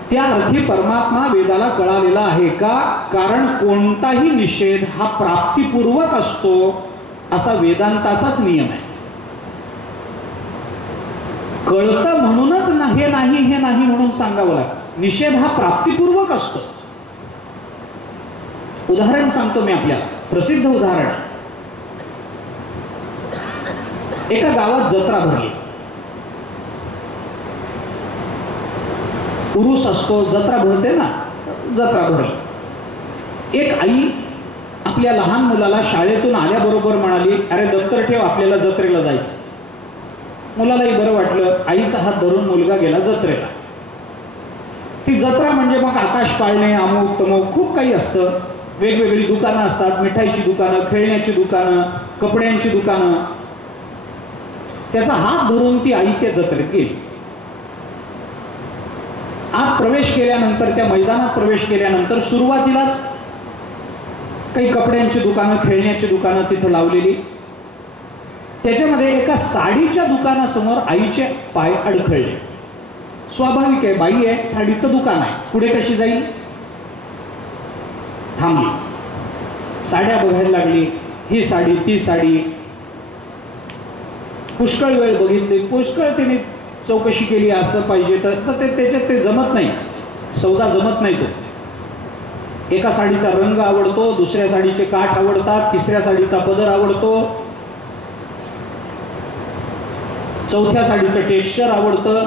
त्या अर्थी परमात्मा वेदाला कळालेला आहे का? कारण कोणताही निषेध हा प्राप्तिपूर्वक असतो असा वेदांताचाच नियम आहे. कळतं म्हणूनच हे नाही म्हणून सांगावं लागतं. निषेध हा प्राप्तिपूर्वक असतो. उदाहरण सांगतो मी आपल्याला, प्रसिद्ध उदाहरण. एका गावात जत्रा भरली. उरूस असतो, जत्रा भरते ना, जत्रा भरली. एक आई आपल्या लहान मुलाला शाळेतून आल्याबरोबर म्हणाली, अरे दप्तर ठेव, आपल्याला जत्रेला जायचं. मुलालाही बरं वाटलं. आईचा हात धरून मुलगा गेला जत्रेला. ती जत्रा म्हणजे मग आकाश पाळणे, अमुक तमुक खूप काही असतं. वेगवेगळी दुकानं असतात, मिठाईची दुकानं, खेळण्याची दुकानं, कपड्यांची दुकानं. त्याचा हात धरून ती आई त्या जत्रेत गेली. आत प्रवेश केल्यानंतर, त्या मैदानात प्रवेश केल्यानंतर सुरुवातीलाच काही कपड्यांची दुकानं, खेळण्याची दुकानं तिथं लावलेली. त्याच्यामध्ये एका साडीच्या दुकानासमोर आईचे पाय अडखळले. स्वाभाविक आहे, बाई आहे, साडीचं दुकान आहे, पुढे कशी जाईल? थांबली. साड्या बघायला लागली. ही साडी, ती साडी. पुष्कळ वेळ बघितली, पुष्कळ तिने चौकशी केली, असं पाहिजे तर त्याच्यात ते जमत नाही, सौदा जमत नाही. तो एका साडीचा रंग आवडतो, दुसऱ्या साडीचे काठ आवडतात, तिसऱ्या साडीचा पदर आवडतो, चौथ्या साडीचं टेक्स्चर आवडतं.